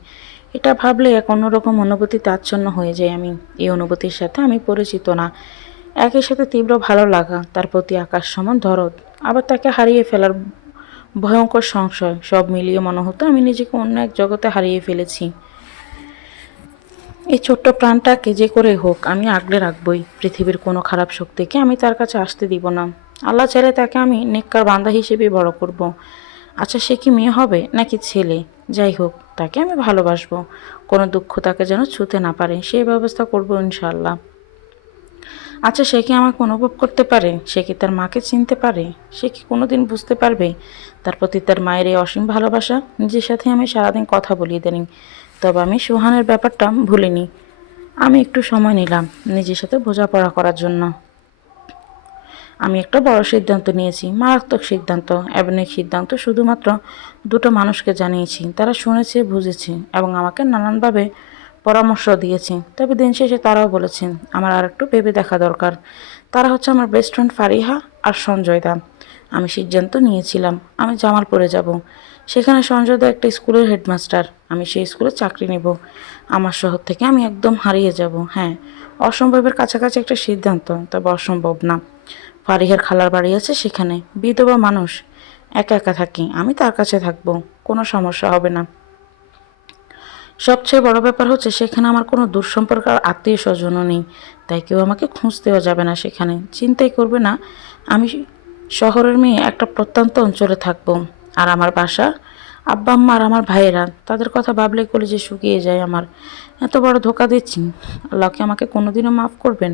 এটা ভাবলে এক অন্যরকম অনুভূতিতে আচ্ছন্ন হয়ে যাই আমি। এই অনুভূতির সাথে আমি পরিচিত না। একই সাথে তীব্র ভালো লাগা, তার প্রতি আকাশ সমান দরদ, আবার তাকে হারিয়ে ফেলার ভয়ঙ্কর সংশয়, সব মিলিয়ে মনে হতো আমি নিজেকে অন্য এক জগতে হারিয়ে ফেলেছি। এই ছোট্ট প্রাণটাকে যে করে হোক আমি আগলে রাখবই। পৃথিবীর কোনো খারাপ শক্তিকে আমি তার কাছে আসতে দিব না। আল্লাহ চাইলে তাকে আমি নেককার বান্দা হিসেবে বড় করব। আচ্ছা, সে কি মেয়ে হবে নাকি ছেলে? যাই হোক, তাকে আমি ভালোবাসবো। কোনো দুঃখ তাকে যেন ছুঁতে না পারে সেই ব্যবস্থা করবো ইনশাআল্লাহ। আচ্ছা, সে কি আমাকে অনুভব করতে পারে? সে কি তার মাকে চিনতে পারে? সে কি কোনোদিন বুঝতে পারবে তার প্রতি তার মায়ের এই অসীম ভালোবাসা? নিজের সাথে আমি সারাদিন কথা বলি ইদানিং, তবে আমি সুহানের ব্যাপারটা ভুলিনি। আমি একটু সময় নিলাম নিজের সাথে বোঝাপড়া করার জন্য। আমি একটা বড় সিদ্ধান্ত নিয়েছি, মারাত্মক সিদ্ধান্ত, এমন সিদ্ধান্ত শুধুমাত্র দুটো মানুষকে জানিয়েছি। তারা শুনেছে, বুঝেছে এবং আমাকে নানানভাবে পরামর্শ দিয়েছে। তবে দিন শেষে তারাও বলেছেন আমার আর একটু ভেবে দেখা দরকার। তারা হচ্ছে আমার বেস্ট ফ্রেন্ড ফারিহা আর সঞ্জয় দা। আমি সিদ্ধান্ত নিয়েছিলাম আমি জামালপুরে যাব। সেখানে সঞ্জয় দা একটা স্কুলের হেডমাস্টার। আমি সেই স্কুলে চাকরি নেব। আমার শহর থেকে আমি একদম হারিয়ে যাব। হ্যাঁ, অসম্ভবের কাছাকাছি একটা সিদ্ধান্ত, তবে অসম্ভব না। ফারিহার খালার বাড়ি আছে সেখানে, বিধবা মানুষ, একা একা থাকি, আমি তার কাছে থাকবো, কোনো সমস্যা হবে না। সবচেয়ে বড় ব্যাপার হচ্ছে সেখানে আমার কোনো দূরসম্পর্কের আত্মীয় স্বজনও নেই, তাই কেউ আমাকে খুঁজতেও যাবে না সেখানে, চিন্তাই করবে না। আমি শহরের মেয়ে একটা প্রত্যন্ত অঞ্চলে থাকবো। আর আমার বাসা, আব্বা আম্মা আর আমার ভাইয়েরা, তাদের কথা ভাবলে কলেজে শুকিয়ে যায় আমার। এত বড় ধোকা দিচ্ছি, আল্লাহকে আমাকে কোনোদিনও মাফ করবেন?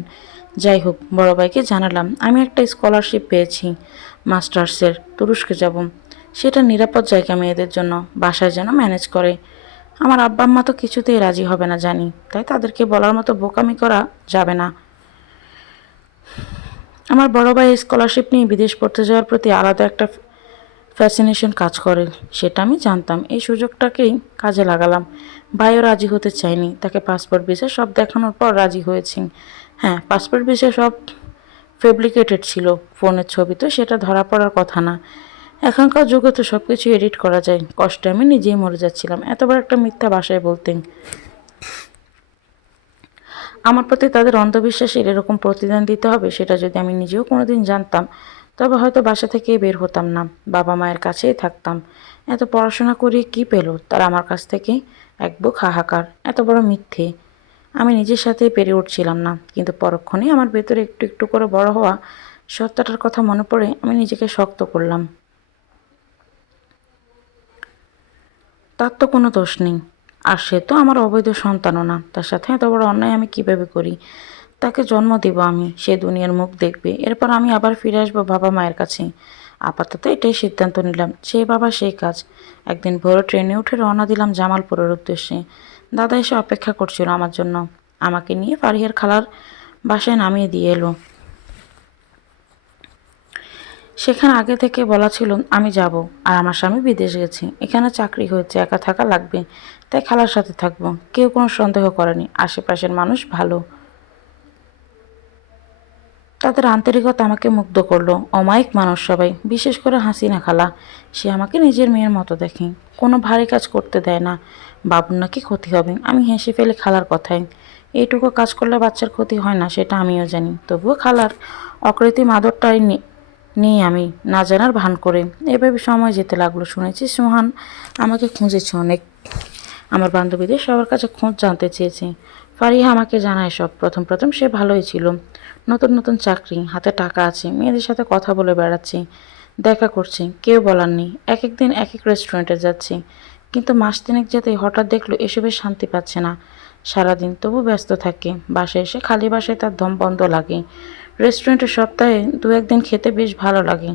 যাই হোক, বড় ভাইকে জানালাম আমি একটা স্কলারশিপ পেয়েছি মাস্টার্সের, তুরস্কে যাব। সেটা নিরাপদ জায়গা মেয়েদের জন্য, বাসায় যেন ম্যানেজ করে। আমার আব্বা আম্মা তো কিছুতেই রাজি হবে না জানি, তাই তাদেরকে বলার মতো বোকামি করা যাবে না। আমার বড় ভাই স্কলারশিপ নিয়ে বিদেশ পড়তে যাওয়ার প্রতি আলাদা একটা ফ্যাসিনেশন কাজ করে, সেটা আমি জানতাম। এই সুযোগটাকেই কাজে লাগালাম। ভাইও রাজি হতে চায়নি, তাকে পাসপোর্ট ভিসা সব দেখানোর পর রাজি হয়েছি। হ্যাঁ, পাসপোর্ট ভিসা সব ফেব্রিকেটেড ছিল, ফোনের ছবি তো সেটা ধরা পড়ার কথা না। এখনকার যুগে তো সব কিছু এডিট করা যায়। কষ্টে আমি নিজেই মরে যাচ্ছিলাম এত বড় একটা মিথ্যা বাসায় বলতেন। আমার প্রতি তাদের অন্ধবিশ্বাসের এরকম প্রতিদান দিতে হবে সেটা যদি আমি নিজেও কোনোদিন জানতাম, তবে হয়তো বাসা থেকেই বের হতাম না, বাবা মায়ের কাছেই থাকতাম। এত পড়াশোনা করিয়ে কি পেল তারা আমার কাছ থেকে? এক বুক হাহাকার, এত বড় মিথ্যে। আমি নিজের সাথেই পেরে উঠছিলাম না, কিন্তু পরক্ষণেই আমার ভেতরে একটু একটু করে বড় হওয়া সত্যটার কথা মনে পড়ে আমি নিজেকে শক্ত করলাম। তার তো কোনো দোষ নেই, আর সে তো আমার অবৈধ সন্তানও না। তার সাথে এত বড় অন্যায় আমি কিভাবে করি? তাকে জন্ম দেব আমি, সে দুনিয়ার মুখ দেখবে, এরপর আমি আবার ফিরে আসবো বাবা মায়ের কাছে। আপাতত এটাই সিদ্ধান্ত নিলাম, সেই বাবা সেই কাজ। একদিন ভোরে ট্রেনে উঠে রওনা দিলাম জামালপুরের উদ্দেশ্যে। দাদা এসে অপেক্ষা করছিল আমার জন্য। আমাকে নিয়ে ফারিয়ার খালার বাসায় নামিয়ে দিয়ে এলো। সেখানে আগে থেকে বলা ছিল আমি যাব, আর আমার স্বামী বিদেশ গেছে, এখানে চাকরি হয়েছে, একা থাকা লাগবে, তাই খালার সাথে থাকবো। কেউ কোনো সন্দেহ করেনি, আশেপাশের মানুষ ভালো। তাদের আন্তরিকতা আমাকে মুগ্ধ করলো। অমায়িক মানুষ সবাই, বিশেষ করে হাসিনা খালা। সে আমাকে নিজের মেয়ের মতো দেখে, কোনো ভারী কাজ করতে দেয় না। বাবুর নাকি ক্ষতি হবে, আমি হেসে ফেলি খালার কথায়। এইটুকু কাজ করলে বাচ্চার ক্ষতি হয় না সেটা আমিও জানি, তবুও খালার অকৃত্রিম আদরটাই নেই আমি না জানার ভান করে। এভাবে সময় যেতে লাগলো। শুনেছি সোহান আমাকে খুঁজেছে অনেক, আমার বান্ধবীদের সবার কাছে খোঁজ জানতে চেয়েছে। ফারিহা আমাকে জানায় সব। প্রথম প্রথম সে ভালোই ছিল, নতুন নতুন চাকরি, হাতে টাকা আছে, মেয়েদের সাথে কথা বলে বেড়াচ্ছে, দেখা করছে, কেউ বলার নেই। এক এক দিন এক এক রেস্টুরেন্টে যাচ্ছে, কিন্তু মাস তিনেক যেতেই হঠাৎ দেখলো এসবে শান্তি পাচ্ছে না। সারাদিন তবু ব্যস্ত থাকে, বাসায় এসে খালি বাসায় তার দম বন্ধ লাগে। রেস্টুরেন্টে সপ্তাহে দু একদিন খেতে বেশ ভালো লাগে,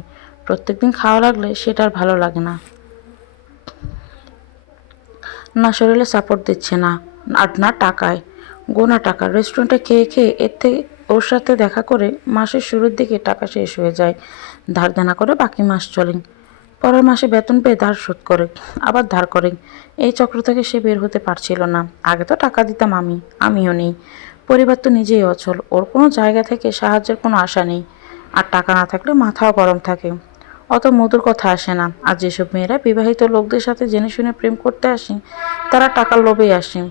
প্রত্যেকদিন খাওয়া লাগলে সেটা আর ভালো লাগে না। না শরীরে সাপোর্ট দিচ্ছে না, আর না টাকায়। গোনা টাকা, রেস্টুরেন্টে খেয়ে খেয়ে এর থেকে ওর সাথে দেখা করে মাসের শুরুর দিকে টাকা শেষ হয়ে যায়। ধার দেনা করে বাকি মাস চলে, পরের মাসে বেতন পেয়ে ধার শোধ করে, আবার ধার করে। এই চক্র থেকে সে বের হতে পারছিল না। আগে তো টাকা দিতাম আমি, আমিও নেই। পরিবার তো নিজেই অচল, ওর কোনো জায়গা থেকে সাহায্যের কোনো আশা নেই। আর টাকা না থাকলে মাথাও গরম থাকে, অত মধুর কথা আসে না। আর যেসব মেয়েরা বিবাহিত লোকদের সাথে জেনে শুনে প্রেম করতে আসে, তারা টাকার লোভেই আসে।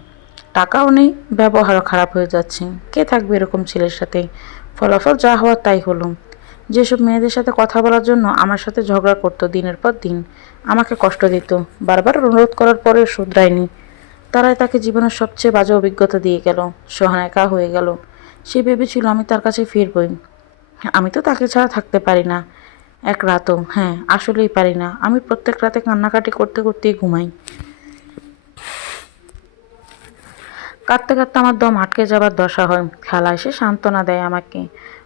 টাকাও নেই, ব্যবহারও খারাপ হয়ে যাচ্ছে। কে থাকবে এরকম ছেলের সাথে? ফলাফল যা হওয়ার তাই হলো। যেসব মেয়েদের সাথে কথা বলার জন্য আমার সাথে ঝগড়া করতো দিনের পর দিন, আমাকে কষ্ট দিত, বারবার অনুরোধ করার পরেও শুধরায়নি, তারাই তাকে জীবনের সবচেয়ে বাজে অভিজ্ঞতা দিয়ে গেল। সোহান একা হয়ে গেল। সে ভেবেছিল আমি তার কাছে ফিরবই। আমি তো তাকে ছাড়া থাকতে পারি না, এক রাতও। হ্যাঁ, আসলেই পারি না। আমি প্রত্যেক রাতে কান্নাকাটি করতে করতেই ঘুমাই। কাঁদতে কাঁদতে আমার দম আটকে যাবার দশা হয়। খালা এসে সান্ত্বনা দেয় আমাকে,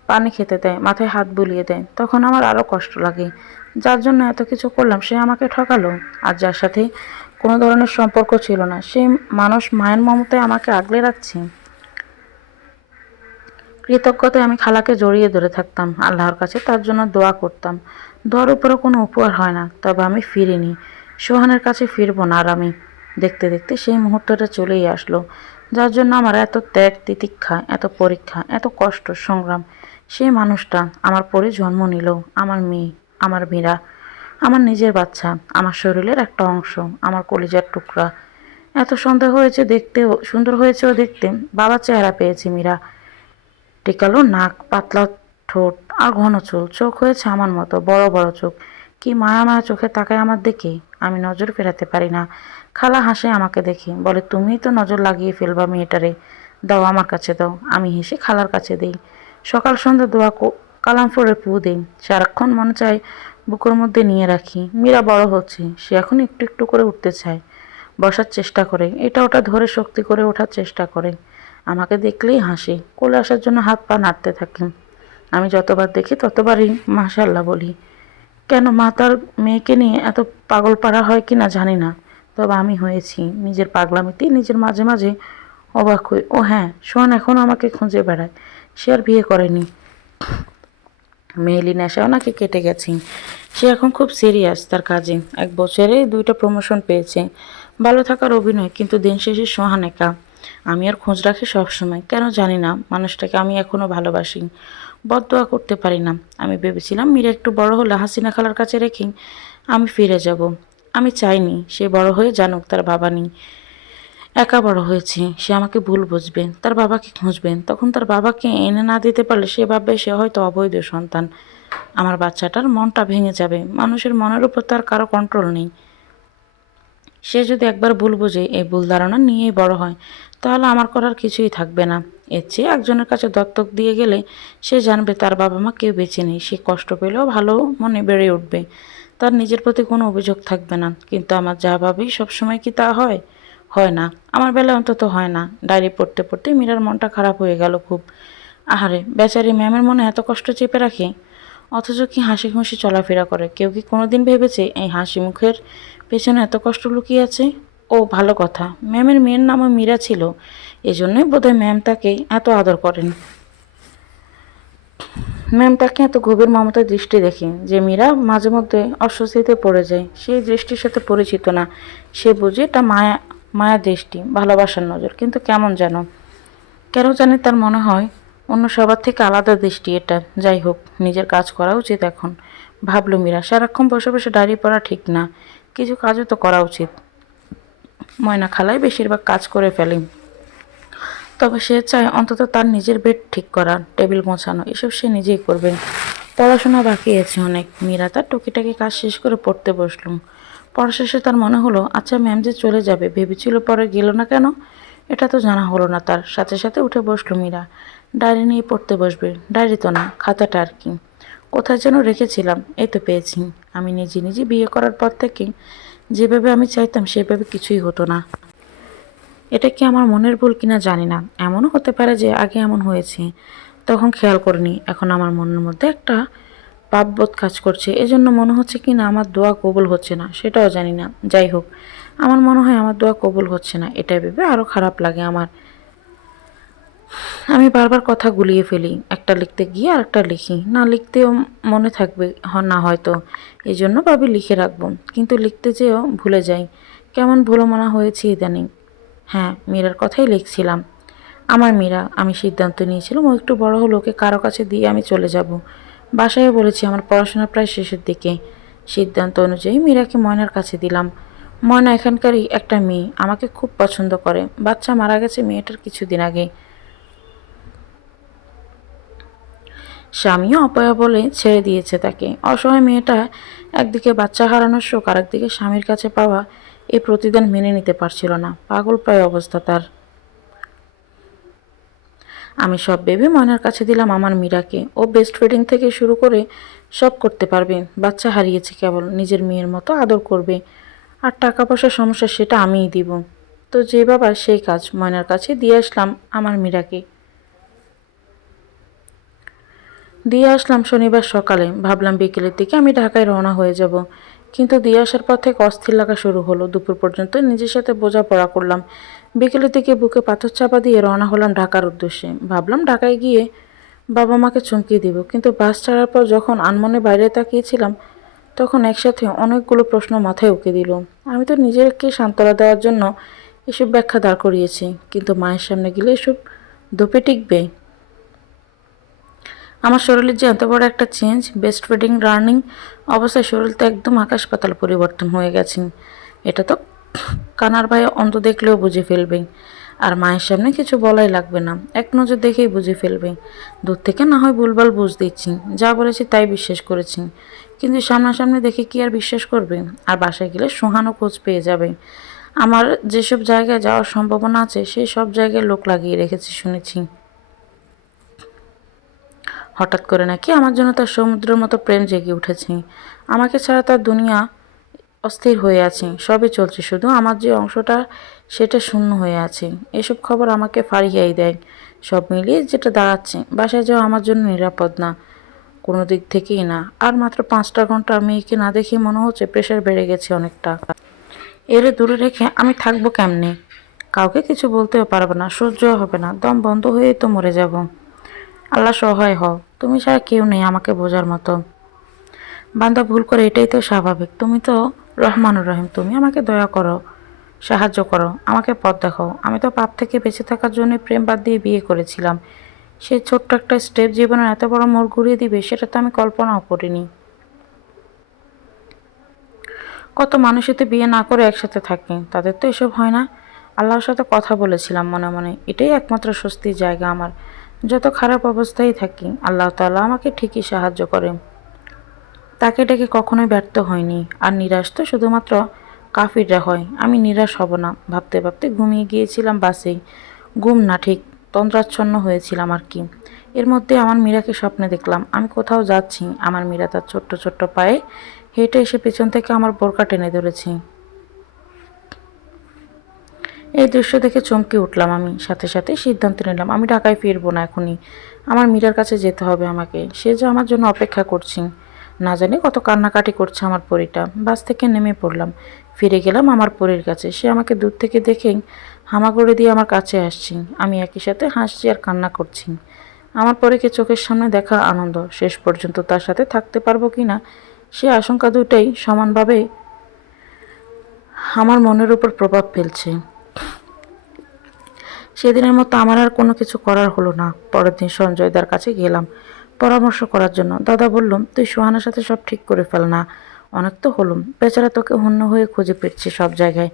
পানি খেতে দেয়, মাথায় হাত বুলিয়ে দেয়। তখন আমার আরও কষ্ট লাগে। যার জন্য এত কিছু করলাম সে আমাকে ঠকালো। আর যার সাথে কোনো ধরনের সম্পর্ক ছিল না সেই মানুষ মায়ের মমতায় আমাকে আগলে রাখছে। কৃতজ্ঞতায় আমি খালাকে জড়িয়ে ধরে থাকতাম, আল্লাহর কাছে তার জন্য দোয়া করতাম। দোয়ার উপরে কোনো উপহার হয় না, তবে আমি ফিরিনি। সোহানের কাছে ফিরবো না আর আমি। দেখতে দেখতে সেই মুহূর্তটা চলেই আসলো, যার জন্য আমার এত ত্যাগ তিতিক্ষা, এত পরীক্ষা, এত কষ্ট সংগ্রাম। সেই মানুষটা আমার পরে জন্ম নিল, আমার মেয়ে, আমার মীরা, আমার নিজের বাচ্চা, আমার শরীরের একটা অংশ, আমার কলিজার টুকরা। এত সন্দেহ হয়েছে দেখতেও সুন্দর হয়েছেও দেখতে, বাবার চেহারা পেয়েছি মীরা। টিকালো নাক, পাতলা ঠোঁট আর ঘন চুল, চোখ হয়েছে আমার মতো বড় বড় চোখ। কি মায়া মায়া চোখে তাকায় আমার দিকে, আমি নজর ফেরাতে পারি না। খালা হাসে আমাকে দেখে, বলে তুমিই তো নজর লাগিয়ে ফেলবা মেয়েটারে, দাও আমার কাছে দাও। আমি হেসে খালার কাছে দেই। সকাল সন্ধ্যা দোয়া কালাম পড়ে পু দেই। সারাক্ষণ মনে চায় বুকের মধ্যে নিয়ে রাখি। মীরা বড় হচ্ছে, সে এখন একটু একটু করে উঠতে চায়, বসার চেষ্টা করে, এটা ওটা ধরে শক্তি করে ওঠার চেষ্টা করে। আমাকে দেখলেই হাসি, কোলে আসার জন্য হাত পা নাড়তে থাকে। আমি যতবার দেখি ততবারই মাশাআল্লাহ বলি। কেন মা তার মেয়েকে নিয়ে এত পাগল পারা হয় কি না জানি না, তবে আমি হয়েছি। নিজের পাগলামিতেই নিজের মাঝে মাঝে অবাক হই। ও হ্যাঁ, সোহান এখনও আমাকে খুঁজে বেড়ায়। সে আর বিয়ে করেনি, মেয়েলি নেশাও নাকি কেটে গেছে। সে এখন খুব সিরিয়াস তার কাজে। 1 বছরে 2টা প্রমোশন পেয়েছে। ভালো থাকার অভিনয়, কিন্তু দিন শেষে সোহান একা। আমি আর খোঁজ রাখি সবসময়, কেন জানি না মানুষটাকে আমি এখনও ভালোবাসি। বদদোয়া করতে পারি না। আমি ভেবেছিলাম মীরা একটু বড় হলে হাসিনা খালার কাছে রেখে আমি ফিরে যাব। আমি চাইনি সে বড় হয়ে জানুক তার বাবা নেই। একা বড় হয়েছি, সে আমাকে ভুল বুঝবে, তার বাবাকে খুঁজবেন, তখন তার বাবাকে এনে না দিতে পারলে সে ভাববে সে হয়তো অবৈধ সন্তান। আমার বাচ্চাটার মনটা ভেঙে যাবে। মানুষের মনের উপর তার কারো কন্ট্রোল নেই। সে যদি একবার ভুল বোঝে, এই ভুল ধারণা নিয়েই বড় হয়, তাহলে আমার করার কিছুই থাকবে না। এর চেয়ে একজনের কাছে দত্তক দিয়ে গেলে সে জানবে তার বাবা মা কেউ বেঁচে নেই। সে কষ্ট পেলেও ভালো মনে বেড়ে উঠবে। তার নিজের প্রতি কোনো অভিযোগ থাকবে না। কিন্তু আমার যা ভাবি সবসময় কি তা হয়? হয় না। আমার বেলায় অন্তত হয় না। ডায়েরি পড়তে পড়তে মীরার মনটা খারাপ হয়ে গেল খুব। আহারে, বেচারি ম্যামের মনে এত কষ্ট চেপে রাখে, অথচ কি হাসি খুশি চলাফেরা করে। কেউ কি কোনোদিন ভেবেছে এই হাসি মুখের পেছনে এত কষ্ট লুকিয়ে আছে? ও ভালো কথা, ম্যামের মেয়ের নামও মীরা ছিল। এজন্যই বোধহয় ম্যাম তাকে এত আদর করেন। ম্যাম তাকে এত গভীর মমতার দৃষ্টি দেখে যে মীরা মাঝে মধ্যে অস্বস্তিতে পড়ে যায়। সেই দৃষ্টির সাথে পরিচিত না। সে বুঝে এটা মায়া, মায়া দৃষ্টি, ভালোবাসার নজর। কিন্তু কেমন যেন, কেন জানি তার মনে হয় অন্য সবার থেকে আলাদা দৃষ্টি এটা। যাই হোক, নিজের কাজ করা উচিত এখন, ভাবল মীরা। সারাক্ষণ বসে বসে ডায়েরি পড়া ঠিক না, কিছু কাজও তো করা উচিত। ময়না খালাই বেশিরভাগ কাজ করে ফেলে, তবে সে চায় অন্তত তার নিজের বেড ঠিক করা, টেবিল মোছানো, এসব সে নিজেই করবে। পড়াশোনা বাকি আছে অনেক। মীরা তার টুকিটাকি কাজ শেষ করে পড়তে বসলুম। পড়া শেষে তার মনে হলো, আচ্ছা ম্যাম যে চলে যাবে ভেবেছিল, পরে গেল না কেন? এটা তো জানা হলো না তার। সাথে সাথে উঠে বসলো মীরা। ডায়েরি নিয়ে পড়তে বসবে। ডায়েরি তো না, খাতাটা আর কি। কোথায় যেন রেখেছিলাম, এই তো পেয়েছি। আমি নিজে নিজে বিয়ে করার পর থেকে যেভাবে আমি চাইতাম সেভাবে কিছুই হতো না। এটা কি আমার মনের ভুল কিনা জানি না। এমনও হতে পারে যে আগে এমন হয়েছে, তখন খেয়াল করিনি। এখন আমার মনের মধ্যে একটা পাপবোধ কাজ করছে। এজন্য মনে হচ্ছে কি না আমার দোয়া কবুল হচ্ছে না, সেটাও জানি না। যাই হোক, আমার মনে হয় আমার দোয়া কবুল হচ্ছে না। এটা ভেবে আরও খারাপ লাগে আমার। আমি বারবার কথা গুলিয়ে ফেলি। একটা লিখতে গিয়ে আর একটা লিখি। না লিখতেও মনে থাকবে না হয়তো, এই জন্য ভাবি লিখে রাখবো। কিন্তু লিখতে যেও ভুলে যাই। কেমন ভুলো মনে হয়েছে ইদানিং। হ্যাঁ, মীরার কথাই লিখছিলাম। আমার মীরা, আমি সিদ্ধান্ত নিয়েছিলাম ও একটু বড় হলে ওকে কারো কাছে দিয়ে আমি চলে যাব। বাসায় বলেছি আমার পড়াশোনা প্রায় শেষের দিকে। সিদ্ধান্ত অনুযায়ী মীরাকে ময়নার কাছে দিলাম। ময়না এখানকারই একটা মেয়ে, আমাকে খুব পছন্দ করে। বাচ্চা মারা গেছে মেয়েটার কিছুদিন আগে। স্বামীও অপয়া বলে ছেড়ে দিয়েছে তাকে। অসহায় মেয়েটা একদিকে বাচ্চা হারানোর শোক, আর একদিকে স্বামীর কাছে পাওয়া এই প্রতিদান মেনে নিতে পারছিল না। পাগল প্রায় অবস্থা তার। আমি সব ভেবে ময়নার কাছে দিলাম আমার মীরাকে। ও বেস্ট ফিডিং থেকে শুরু করে সব করতে পারবে। বাচ্চা হারিয়েছে কেবল, নিজের মেয়ের মতো আদর করবে। আর টাকা পয়সার সমস্যা সেটা আমিই দিব। তো যে বাবা সেই কাজ, ময়নার কাছে দিয়ে আসলাম আমার মীরাকে। দিয়ে আসলাম শনিবার সকালে। ভাবলাম বিকেলের দিকে আমি ঢাকায় রওনা হয়ে যাব। কিন্তু দিয়ে আসার পর থেকে অস্থির লাগা শুরু হলো। দুপুর পর্যন্ত নিজের সাথে বোঝাপড়া করলাম। বিকেলের দিকে বুকে পাথর চাপা দিয়ে রওনা হলাম ঢাকার উদ্দেশ্যে। ভাবলাম ঢাকায় গিয়ে বাবা মাকে চমকিয়ে দিব। কিন্তু বাস ছাড়ার পর যখন আনমনে বাইরে তাকিয়েছিলাম, তখন একসাথে অনেকগুলো প্রশ্ন মাথায় উঁকে দিল। আমি তো নিজেকে সান্ত্বনা দেওয়ার জন্য এসব ব্যাখ্যা দাঁড় করিয়েছি, কিন্তু মায়ের সামনে গেলে এসব ধোপে টিকবে? আমার শরীরের যে এত বড় একটা চেঞ্জ, বেস্ট ফিডিং রানিং অবস্থায় শরীরটা একদম আকাশ পাতাল পরিবর্তন হয়ে গেছে। এটা তো কানার ভাই অন্ত দেখলেও বুঝে ফেলবে। আর মায়ের সামনে কিছু বলাই লাগবে না, এক নজর দেখেই বুঝে ফেলবে। দূর থেকে না হয় ভুলভাল বুঝ দিচ্ছি, যা বলেছি তাই বিশ্বাস করেছি। কিন্তু সামনাসামনি দেখে কি আর বিশ্বাস করবে? আর বাসায় গেলে সোহানও খোঁজ পেয়ে যাবে। আমার যেসব জায়গায় যাওয়ার সম্ভাবনা আছে সেই সব জায়গায় লোক লাগিয়ে রেখেছি শুনেছি। হঠাৎ করে নাকি আমার জন্য তার সমুদ্রের মতো প্রেম জেগে উঠেছে। আমাকে ছাড়া তার দুনিয়া অস্থির হয়ে আছে। সবই চলছে, শুধু আমার যে অংশটা সেটা শূন্য হয়ে আছে। এসব খবর আমাকে ফারিয়াই দেয়। সব মিলিয়ে যেটা দাঁড়াচ্ছে, বাসায় যাওয়া আমার জন্য নিরাপদ না, কোনো দিক থেকেই না। আর মাত্র 5টা ঘন্টা মেয়েকে না দেখে মনে হচ্ছে প্রেশার বেড়ে গেছে অনেকটা। এরে দূরে রেখে আমি থাকবো কেমনে? কাউকে কিছু বলতেও পারবো না, সহ্যও হবে না, দম বন্ধ হয়েই তো মরে যাব। আল্লাহ সহায় হও, তুমি ছাড়া কেউ নেই আমাকে বোঝার মতো। বান্দা ভুল করে, এটাই তো স্বাভাবিক। তুমি তো রহমানুর রহিম, তুমি আমাকে দয়া করো, সাহায্য করো, আমাকে পথ দেখাও। আমি তো পাপ থেকে বেঁচে থাকার জন্য প্রেম বাদ দিয়ে বিয়ে করেছিলাম। সেই ছোট্ট একটা স্টেপ জীবনের এত বড় মোড় ঘুরিয়ে দিবে, সেটা তো আমি কল্পনাও করিনি। কত মানুষই তো বিয়ে না করে একসাথে থাকে, তাদের তো এসব হয় না। আল্লাহর সাথে কথা বলেছিলাম মনে মনে, এটাই একমাত্র স্বস্তির জায়গা আমার। যত খারাপ অবস্থায় থাকি আল্লাহ তাআলা আমাকে ঠিকই সাহায্য করে। তাকে ডেকে কখনোই ব্যর্থ হয়নি। আর নিরাশ তো শুধুমাত্র কাফিররা হয়, আমি নিরাশ হব না। ভাবতে ভাবতে ঘুমিয়ে গিয়েছিলাম বাসেই। ঘুম না, ঠিক তন্দ্রাচ্ছন্ন হয়েছিলাম আর কি। এর মধ্যে আমার মীরাকে স্বপ্নে দেখলাম আমি কোথাও যাচ্ছি, আমার মীরা তার ছোট্ট ছোট্ট পায়ে হেঁটে এসে পেছন থেকে আমার বোরকা টেনে ধরেছি। এই দৃশ্য দেখে চমকে উঠলাম আমি, সাথে সাথে সিদ্ধান্ত নিলাম আমি ঢাকায় ফিরবো না এখনই। আমার মীরার কাছে যেতে হবে আমাকে, সে যে আমার জন্য অপেক্ষা করছি। না জানি কত কান্নাকাটি করছে আমার পরীটা। বাস থেকে নেমে পড়লাম, ফিরে গেলাম আমার পরীর কাছে। সে আমাকে দূর থেকে দেখেই হামাগুড়ি দিয়ে আমার কাছে আসছি। আমি একই সাথে হাসছি আর কান্না করছি। আমার পরীকে চোখের সামনে দেখা আনন্দ, শেষ পর্যন্ত তার সাথে থাকতে পারবো কিনা সে আশঙ্কা, দুটাই সমানভাবে আমার মনের উপর প্রভাব ফেলছে। সেদিনের মতো আমার আর কোনো কিছু করার হলো না। পরের দিন সঞ্জয়দার কাছে গেলাম পরামর্শ করার জন্য। দাদা বলল, তুই সোহানার সাথে সব ঠিক করে ফেল না। অনেক তো হলুম, বেচারা তোকে হন্য হয়ে খুঁজে পেয়েছে সব জায়গায়।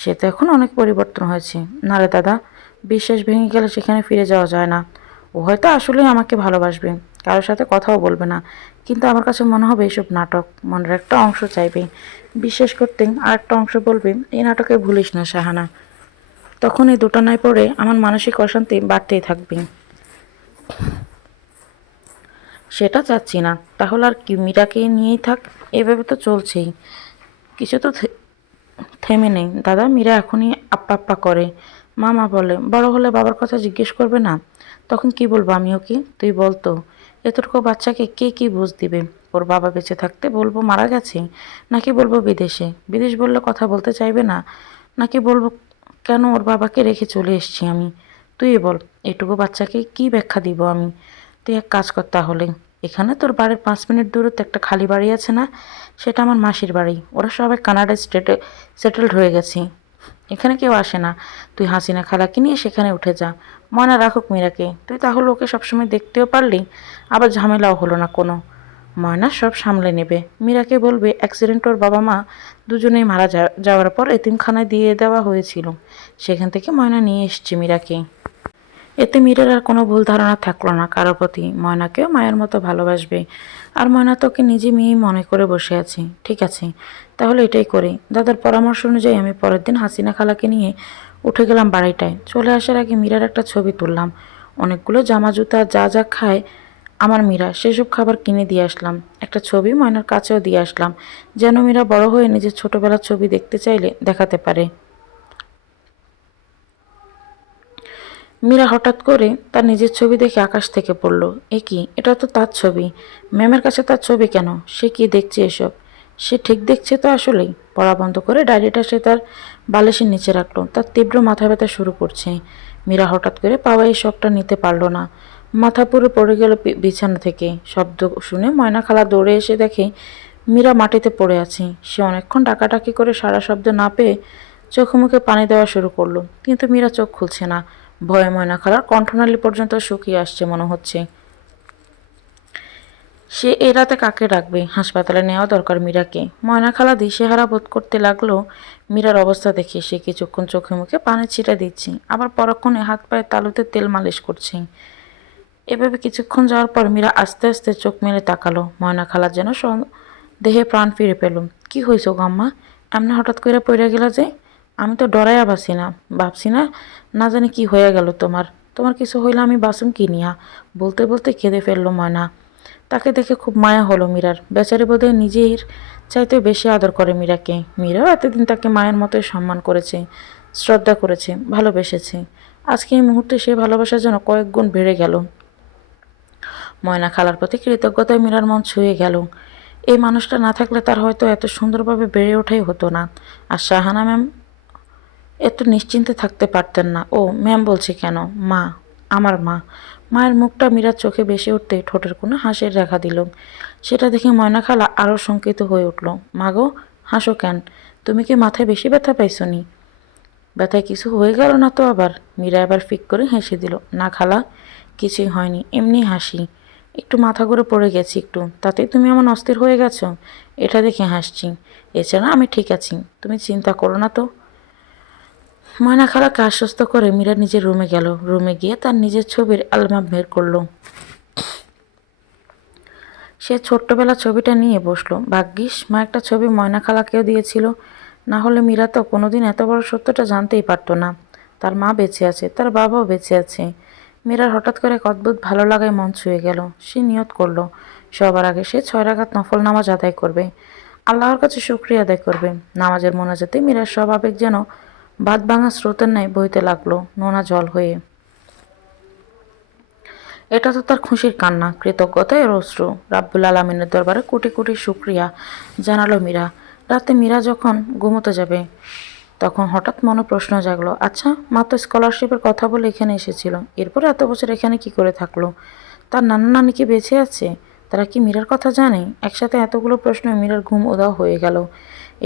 সে তো এখন অনেক পরিবর্তন হয়েছে। না রে দাদা, বিশ্বাস ভেঙে গেলে সেখানে ফিরে যাওয়া যায় না। ও হয়তো আসলেই আমাকে ভালোবাসবে, কারোর সাথে কথাও বলবে না, কিন্তু আমার কাছে মনে হবে এসব নাটক। মনের একটা অংশ চাইবে বিশ্বাস করতে, আর একটা অংশ বলবে এই নাটকে ভুলিস না শাহানা। তখন এই দুটো নাই পড়ে আমার মানসিক অশান্তি বাড়তেই থাকবে। সেটা চাচ্ছি না। তাহলে আর কি, মীরাকে নিয়েই থাক। এভাবে তো চলছেই, কিছু তো থেমে নেই। দাদা, মীরা এখনই আপ্পা আপ্পা করে, মামা বলে। বড় হলে বাবার কথা জিজ্ঞেস করবে না? তখন কি বলবো আমিও? কি তুই বলতো, এতটুকু বাচ্চাকে কে কি বুঝ দিবে? ওর বাবা বেঁচে থাকতে বলবো মারা গেছে, নাকি বলবো বিদেশে? বিদেশ বললে কথা বলতে চাইবে না, নাকি বলবো কেন ওর বাবাকে রেখে চলে এসেছি আমি? তুই বল, এটুকু বাচ্চাকে কি ব্যাখ্যা দিব আমি? তুই এক কাজ কর তাহলে, এখানে তোর বাড়ির 5 মিনিট দূরত্বে একটা খালি বাড়ি আছে না, সেটা আমার মাসির বাড়ি। ওরা সবাই কানাডায় সেটেলড হয়ে গেছে, এখানে কেউ আসে না। তুই হাসিনা খালাকে নিয়ে সেখানে উঠে যা। ময়না রাখুক মীরাকে, তুই তাহলে ওকে সবসময় দেখতেও পারলি, আবার ঝামেলাও হলো না কোনো। ময়না সব সামলে নেবে। মীরাকে বলবে অ্যাক্সিডেন্ট ওর বাবা মা দুজনেই মারা যাওয়ার পর এতিমখানায় দিয়ে দেওয়া হয়েছিল, সেখান থেকে ময়না নিয়ে এসছে মীরাকে। এতে মীরার আর কোনো ভুল ধারণা থাকলো না কারোর প্রতি। ময়নাকেও মায়ের মতো ভালোবাসবে। আর ময়না তোকে নিজে মেয়েই মনে করে বসে আছে। ঠিক আছে, তাহলে এটাই করি। দাদার পরামর্শ অনুযায়ী আমি পরের দিন হাসিনা খালাকে নিয়ে উঠে গেলাম বাড়িটায়। চলে আসার আগে মীরার একটা ছবি তুললাম। অনেকগুলো জামা জুতা যা যা খায় আমার মীরা, সেসব খাবার কিনে দিয়ে আসলাম। একটা ছবি ময়নার কাছেও দিয়ে আসলাম, যেন মীরা বড় হয়ে নিজের ছোটবেলার ছবি দেখতে চাইলে দেখাতে পারে। মীরা হঠাৎ করে তার নিজের ছবি দেখে আকাশ থেকে পড়ল। এ কি, এটা তো তার ছবি। ম্যামের কাছে তার ছবি কেন? সে কি দেখছে এসব? সে ঠিক দেখছে তো আসলেই। পড়া বন্ধ করে ডায়েরিটা সে তার বালিশের নিচে রাখলো। তার তীব্র মাথা ব্যথা শুরু করছে। মীরা হঠাৎ করে পাওয়া এই শখটা নিতে পারল না। মাথা পুরো পড়ে গেল বিছানা থেকে। শব্দ শুনে ময়না খালা দৌড়ে এসে দেখে মীরা মাটিতে পড়ে আছে। সে অনেকক্ষণ ডাকাডাকি করে সারা শব্দ না পেয়ে চোখে মুখে পানি দেওয়া শুরু করলো, কিন্তু মীরা চোখ খুলছে না। ভয়ে ময়না খালার কণ্ঠনালী পর্যন্ত শুকিয়ে আসছে মনে হচ্ছে। সে এই রাতে কাকে ডাকবে? হাসপাতালে নেওয়া দরকার মীরাকে। ময়না খালা দিশেহারা বোধ করতে লাগলো মীরার অবস্থা দেখে। সে কিছুক্ষণ চোখে মুখে পানি ছিটা দিচ্ছে, আবার পরক্ষণে হাত পায়ে তালুতে তেল মালিশ করছে। এভাবে কিছুক্ষণ যাওয়ার পর মীরা আস্তে আস্তে চোখ মেলে তাকালো। ময়না খালা যেন দেহে প্রাণ ফিরে পেল। কি হয়েছে গো আম্মা, এমনি হঠাৎ করে পড়ে গেল যে? আমি তো ডরাইয়া বাসি না, ভাবছি না না জানি কি হয়ে গেল তোমার। তোমার কিছু হইলে আমি বাসুম কি নিয়া? বলতে বলতে কেঁদে ফেললো ময়না। তাকে দেখে খুব মায়া হলো মীরার। বেচারি বোধহয় নিজের চাইতে বেশি আদর করে মীরাকে। মীরাও এতদিন তাকে মায়ের মতোই সম্মান করেছে, শ্রদ্ধা করেছে, ভালোবেসেছে। আজকে এই মুহূর্তে সে ভালোবাসার জন্য কয়েক গুণ বেড়ে গেল। ময়না খালার প্রতি কৃতজ্ঞতায় মীরার মন ছুঁয়ে গেল। এই মানুষটা না থাকলে তার হয়তো এত সুন্দরভাবে বেড়ে ওঠাই হতো না। আর শাহানা ম্যাম এত নিশ্চিন্তে থাকতে পারতেন না। ও ম্যাম বলছে কেন? মা, আমার মা। মায়ের মুখটা মীরার চোখে বেশি উঠতেই ঠোঁটের কোনো হাসির রেখা দিল। সেটা দেখে ময়না খালা আরও শঙ্কিত হয়ে উঠল। মা গো, হাসো কেন? তুমি কি মাথায় বেশি ব্যথা পাইছো নি? ব্যথায় কিছু হয়ে গেল না তো আবার? মীরা এবার ফিক করে হেসে দিল। না খালা, কিছুই হয়নি, এমনি হাসি। একটু মাথা ঘুরে পড়ে গেছি একটু, তাতেই তুমি এমন অস্থির হয়ে গেছো? এটা দেখে হাসছি। এছাড়া আমি ঠিক আছি, তুমি চিন্তা করো না তো। ময়না খালাকে আশ্বস্ত করে মীরা নিজের রুমে গেল। রুমে গিয়ে তার নিজের ছবির অ্যালবাম বের করলো। সে ছোট্টবেলার ছবিটা নিয়ে বসলো। ভাগ্যিস মা একটা ছবি ময়না খালাকেও দিয়েছিল, না হলে মীরা তো কোনোদিন এত বড় সত্যটা জানতেই পারতো না। তার মা বেঁচে আছে, তার বাবাও বেঁচে আছে। মীরার হঠাৎ করে এক অদ্ভুত ভালো লাগায় মন ছুঁয়ে গেল। সে নিয়ত করলো সবার আগে সে 6 রাকাত নফল নামাজ আদায় করবে, আল্লাহর কাছে শুকরিয়া আদায় করবে। নামাজের মোনাজাতে মীরার সব আবেগ যেন বাঁধ ভাঙা স্রোতের ন্যায় বইতে লাগলো নোনা জল হয়ে। এটা তো তার খুশির কান্না, কৃতজ্ঞতা এর অশ্রু। রাব্বুল আলামিনের দরবারে কোটি কোটি শুকরিয়া জানালো মীরা। রাতে মীরা যখন ঘুমোতে যাবে তখন হঠাৎ মনে প্রশ্ন জাগলো, আচ্ছা মা তো স্কলারশিপের কথা বলে এখানে এসেছিল, এরপর এত বছর এখানে কি করে থাকলো? তার নানা নানি কি বেঁচে আছে? তারা কি মীরার কথা জানে? একসাথে এতগুলো প্রশ্ন মীরার ঘুম উধাও হয়ে গেল।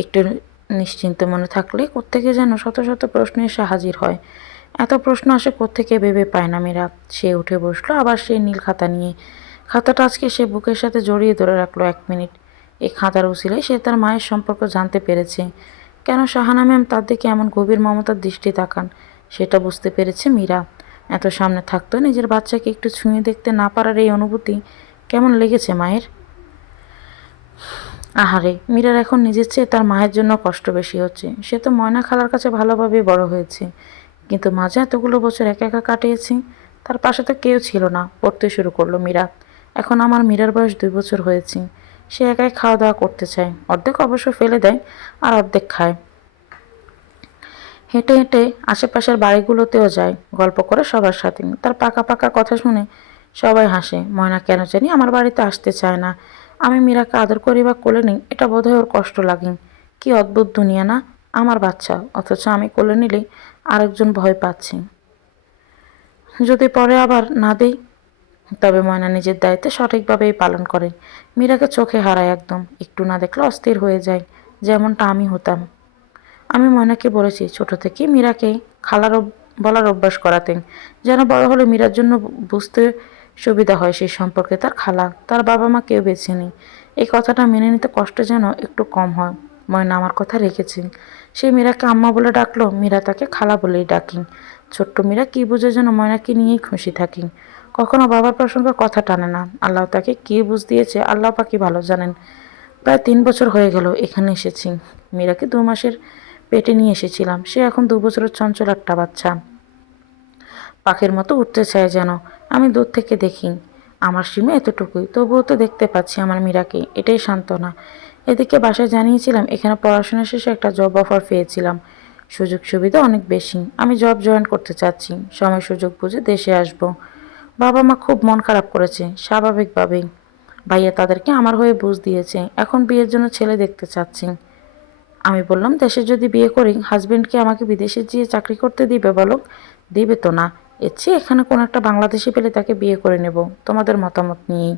একটু নিশ্চিন্ত মনে থাকলে কোত্থেকে যেন শত শত প্রশ্ন এসে হাজির হয়। এত প্রশ্ন আসে কোত্থেকে ভেবে পায় না মীরা। সে উঠে বসলো আবার সেই নীল খাতা নিয়ে। খাতাটা আজকে সে বুকের সাথে জড়িয়ে ধরে রাখলো 1 মিনিট। এই খাতার উছিলায় সে তার মায়ের সম্পর্ক জানতে পেরেছে। কেন শাহানা ম্যাম তার দিকে এমন গভীর মমতার দৃষ্টি তাকান সেটা বুঝতে পেরেছে মীরা। এত সামনে থাকতো নিজের বাচ্চাকে একটু ছুঁয়ে দেখতে না পারার এই অনুভূতি কেমন লেগেছে মায়ের। আহারে, মীরার এখন নিজের চেয়ে তার মায়ের জন্য কষ্ট বেশি হচ্ছে। সে তো ময়না খালার কাছে ভালোভাবে বড় হয়েছে, কিন্তু মাঝে এতগুলো বছর একা একা কাটিয়েছি, তার পাশে তো কেউ ছিল না। পড়তে শুরু করলো মীরা। এখন আমার মীরার বয়স 2 বছর হয়েছে। সে একাই খাওয়া দাওয়া করতে চায়, অর্ধেক অবশ্য ফেলে দেয় আর অর্ধেক খায়। হেঁটে হেঁটে আশেপাশের বাড়িগুলোতেও যায়, গল্প করে সবার সাথে। তার পাকা পাকা কথা শুনে সবাই হাসে। ময়না কেন জানি আমার বাড়িতে আসতে চায় না। আমি মীরাকে আদর করি বা কোলে নিই, এটা বোধহয় ওর কষ্ট লাগে। কি অদ্ভুত দুনিয়া না, আমার বাচ্চা, অথচ আমি কোলে নিলেই আরেকজন ভয় পাচ্ছি। যদি পরে আবার না দেই? তবে ময়না নিজের দায়িত্ব সঠিকভাবেই পালন করে। মীরাকে চোখে হারায় একদম, একটু না দেখলে অস্থির হয়ে যায়, যেমনটা আমি হতাম। আমি ময়নাকে বলেছি ছোট থেকেই মীরাকে খালার বলার অভ্যাস করাতেন, যেন বড় হলে মীরার জন্য বুঝতে সুবিধা হয় সেই সম্পর্কে তার খালা, তার বাবা মা কেউ বেছে নেই। এই কথাটা মেনে নিতে কষ্ট যেন একটু কম হয়। ময়না আমার কথা রেখেছেন। সে মীরাকে আম্মা বলে ডাকলো, মীরা তাকে খালা বলেই ডাকি। ছোট্ট মীরা কি বুঝে যেন ময়নাকে নিয়েই খুশি থাকি। কখনো বাবার প্রসঙ্গে কথা টানে না। আল্লাহ তাকে কি বুঝ দিয়েছে আল্লাহ পাকি ভালো জানেন। প্রায় 3 বছর হয়ে গেল এখানে এসেছি। মীরাকে 2 মাসের পেটে নিয়ে এসেছিলাম। সে এখন 2 বছরের চঞ্চল একটা বাচ্চা। পাখির মতো উঠতে চায় যেন। আমি দূর থেকে দেখি। আমার সীমা এতটুকুই, তবুও তো দেখতে পাচ্ছি আমার মীরাকে, এটাই সান্ত্বনা। এদিকে বাসায় জানিয়েছিলাম এখানে পড়াশোনা শেষে একটা জব অফার পেয়েছিলাম। সুযোগ সুবিধা অনেক বেশি। আমি জব জয়েন করতে চাচ্ছি। সময় সুযোগ বুঝে দেশে আসব। বাবা মা খুব মন খারাপ করেছে, স্বাভাবিকভাবেই। ভাইয়া তাদেরকে আমার হয়ে বুঝ দিয়েছে। এখন বিয়ের জন্য ছেলে দেখতে চাচ্ছি। আমি বললাম, দেশে যদি বিয়ে করি হাজবেন্ড কি আমাকে বিদেশে গিয়ে চাকরি করতে দিবে বলো? দিবে তো না। এর চেয়ে এখানে কোনো একটা বাংলাদেশি পেলে তাকে বিয়ে করে নেব, তোমাদের মতামত নিয়েই।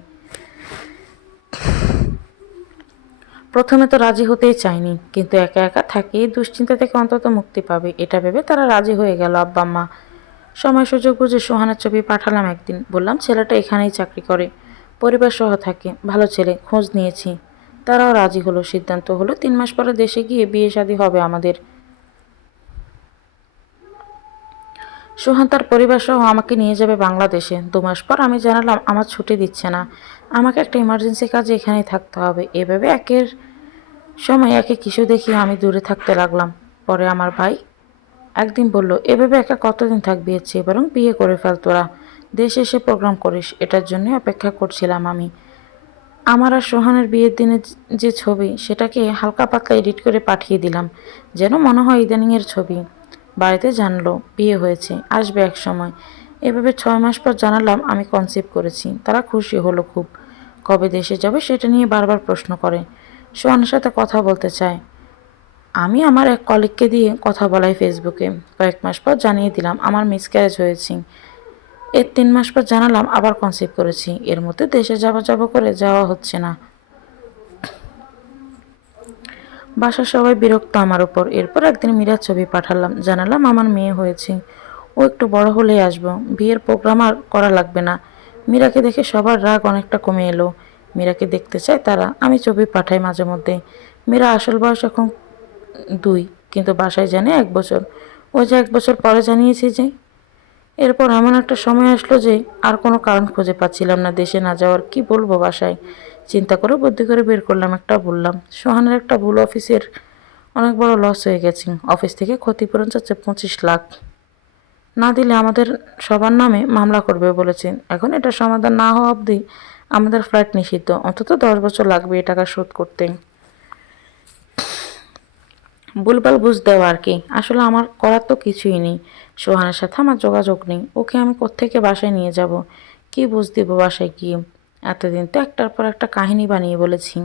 প্রথমে তো রাজি হতেই চায়নি, কিন্তু একা একা থাকিয়ে দুশ্চিন্তা থেকে অন্তত মুক্তি পাবে, এটা ভেবে তারা রাজি হয়ে গেল আব্বা আম্মা। সময় সুযোগ বুঝে সোহানের ছবি পাঠালাম একদিন। বললাম ছেলেটা এখানেই চাকরি করে, পরিবার সহ থাকে, ভালো ছেলে, খোঁজ নিয়েছি। তারাও রাজি হলো। সিদ্ধান্ত হলো 3 মাস পরে দেশে গিয়ে বিয়ে শাদী হবে আমাদের। সোহান তার পরিবার সহ আমাকে নিয়ে যাবে বাংলাদেশে। 2 মাস পর আমি জানালাম আমার ছুটি দিচ্ছে না, আমাকে একটা ইমার্জেন্সি কাজে এখানেই থাকতে হবে। এভাবে একের সময় একে কিছু দেখিয়ে আমি দূরে থাকতে লাগলাম। পরে আমার ভাই একদিন বলল, এভাবে একা কতদিন থাকবি, এর চেয়ে বরং বিয়ে করে ফেল তোরা, দেশে এসে প্রোগ্রাম করিস। এটার জন্যই অপেক্ষা করছিলাম আমি। আমার আর সোহানের বিয়ের দিনে যে ছবি, সেটাকে হালকা পাতলা এডিট করে পাঠিয়ে দিলাম, যেন মনে হয় ইদানিংয়ের ছবি। বাড়িতে জানলো বিয়ে হয়েছে, আসবে এক সময়। এভাবে 6 মাস পর জানালাম আমি কনসিভ করেছি। তারা খুশি হলো খুব। কবে দেশে যাবে সেটা নিয়ে বারবার প্রশ্ন করে। সোহানের সাথে কথা বলতে চায়। আমি আমার এক কলিগকে দিয়ে কথা বলাই ফেসবুকে। কয়েক মাস পর জানিয়ে দিলাম আমার মিসক্যারেজ হয়েছে। এর 3 মাস পর জানালাম আবার কনসিভ করেছি। এর মধ্যে দেশে যাব করে যাওয়া হচ্ছে না। বাসার সবাই বিরক্ত আমার উপর। এরপর একদিন মীরার ছবি পাঠালাম, জানালাম আমার মেয়ে হয়েছে, ও একটু বড় হলেই আসবো, বিয়ের প্রোগ্রাম আর করা লাগবে না। মীরাকে দেখে সবার রাগ অনেকটা কমে এলো। মীরাকে দেখতে চায় তারা। আমি ছবি পাঠাই মাঝে মধ্যে। মীরা আসল বয়স এখন 2, কিন্তু বাসায় জানে 1 বছর। ওই যে 1 বছর পরে জানিয়েছি যে। এরপর এমন একটা সময় আসলো যে আর কোনো কারণ খুঁজে পাচ্ছিলাম না দেশে না যাওয়ার। কি বলবো বাসায়? চিন্তা করে বুদ্ধি করে বের করলাম, একটা বললাম। সোহানের একটা ভুল অফিসের অনেক বড় লস হয়ে গেছে। অফিস থেকে ক্ষতিপূরণ চাচ্ছে 25 লাখ। না দিলে আমাদের সবার নামে মামলা করবে বলেছেন। এখন এটা সমাধান না হওয়া অবধি আমাদের ফ্ল্যাট নিষিদ্ধ। অন্তত 10 বছর লাগবে এই টাকা শোধ করতে। ভুলভাল বুঝ দেওয়া আর কি। আসলে আমার করার তো কিছুই নেই। সোহানের সাথে আমার যোগাযোগ নেই। ওকে আমি কোত্থেকে বাসায় নিয়ে যাব? কি বুঝ দিব বাসায় গিয়ে? এতদিন তো একটার পর একটা কাহিনী বানিয়ে বলেছি।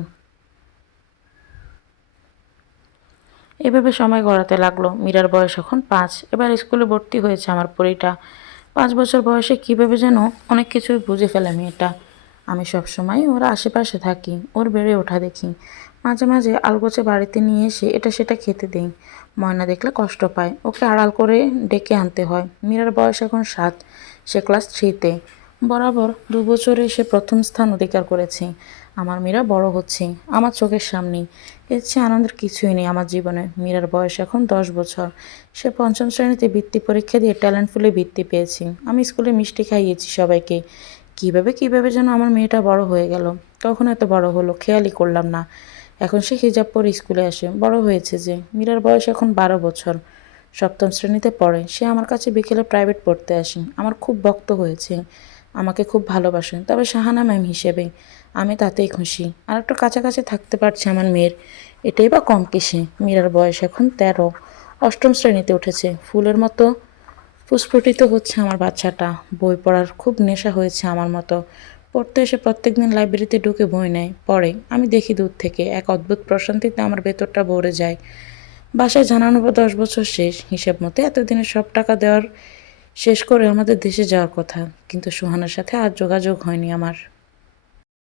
এভাবে সময় গড়াতে লাগলো। মীরার বয়স এখন 5। এবার স্কুলে ভর্তি হয়েছে আমার পরীটা। 5 বছর বয়সে কীভাবে যেন অনেক কিছুই বুঝে ফেলে মেয়েটা। আমি সবসময় ওর আশেপাশে থাকি, ওর বেড়ে ওঠা দেখি। মাঝে মাঝে আলগোছে বাড়িতে নিয়ে এসে এটা সেটা খেতে দেই। ময়না দেখলে কষ্ট পায়, ওকে আড়াল করে ডেকে আনতে হয়। মীরার বয়স এখন 7, সে ক্লাস 3-তে। বরাবর 2 বছরে সে প্রথম স্থান অধিকার করেছে। আমার মীরা বড় হচ্ছে আমার চোখের সামনেই। এর চেয়ে আনন্দের কিছুই নেই আমার জীবনে। মীরার বয়স এখন 10 বছর। সে 5ম শ্রেণীতে বৃত্তি পরীক্ষা দিয়ে ট্যালেন্ট ফুলে বৃত্তি পেয়েছি। আমি স্কুলে মিষ্টি খাইয়েছি সবাইকে। কিভাবে যেন আমার মেয়েটা বড় হয়ে গেল। কখন এত বড় হলো খেয়ালই করলাম না। এখন সে হিজাব পরে স্কুলে আসে। বড় হয়েছে যে। মীরার বয়স এখন 12 বছর, 7ম শ্রেণীতে পড়ে। সে আমার কাছে বিকেলে প্রাইভেট পড়তে আসে। আমার খুব ভক্ত হয়েছে, আমাকে খুব ভালোবাসেন, তবে সাহানা ম্যাম হিসেবে। আমি তাতেই খুশি। আর একটু কাছাকাছি থাকতে পারছে আমার মেয়ের, এটাই বা কম কিসে। মীরার বয়স এখন 13, 8ম শ্রেণীতে উঠেছে। ফুলের মতো ফুসফুটিত হচ্ছে আমার বাচ্চাটা। বই পড়ার খুব নেশা হয়েছে আমার মতো। পড়তে এসে প্রত্যেকদিন লাইব্রেরিতে ঢুকে বই নেয়, পড়ে। আমি দেখি দূর থেকে, এক অদ্ভুত প্রশান্তিতে আমার ভেতরটা ভরে যায়। বাসায় জানানো 10 বছর শেষ। হিসেব মতে এতদিনে সব টাকা দেওয়ার শেষ করে আমাদের দেশে যাওয়ার কথা, কিন্তু সুহানার সাথে আর যোগাযোগ হয়নি আমার।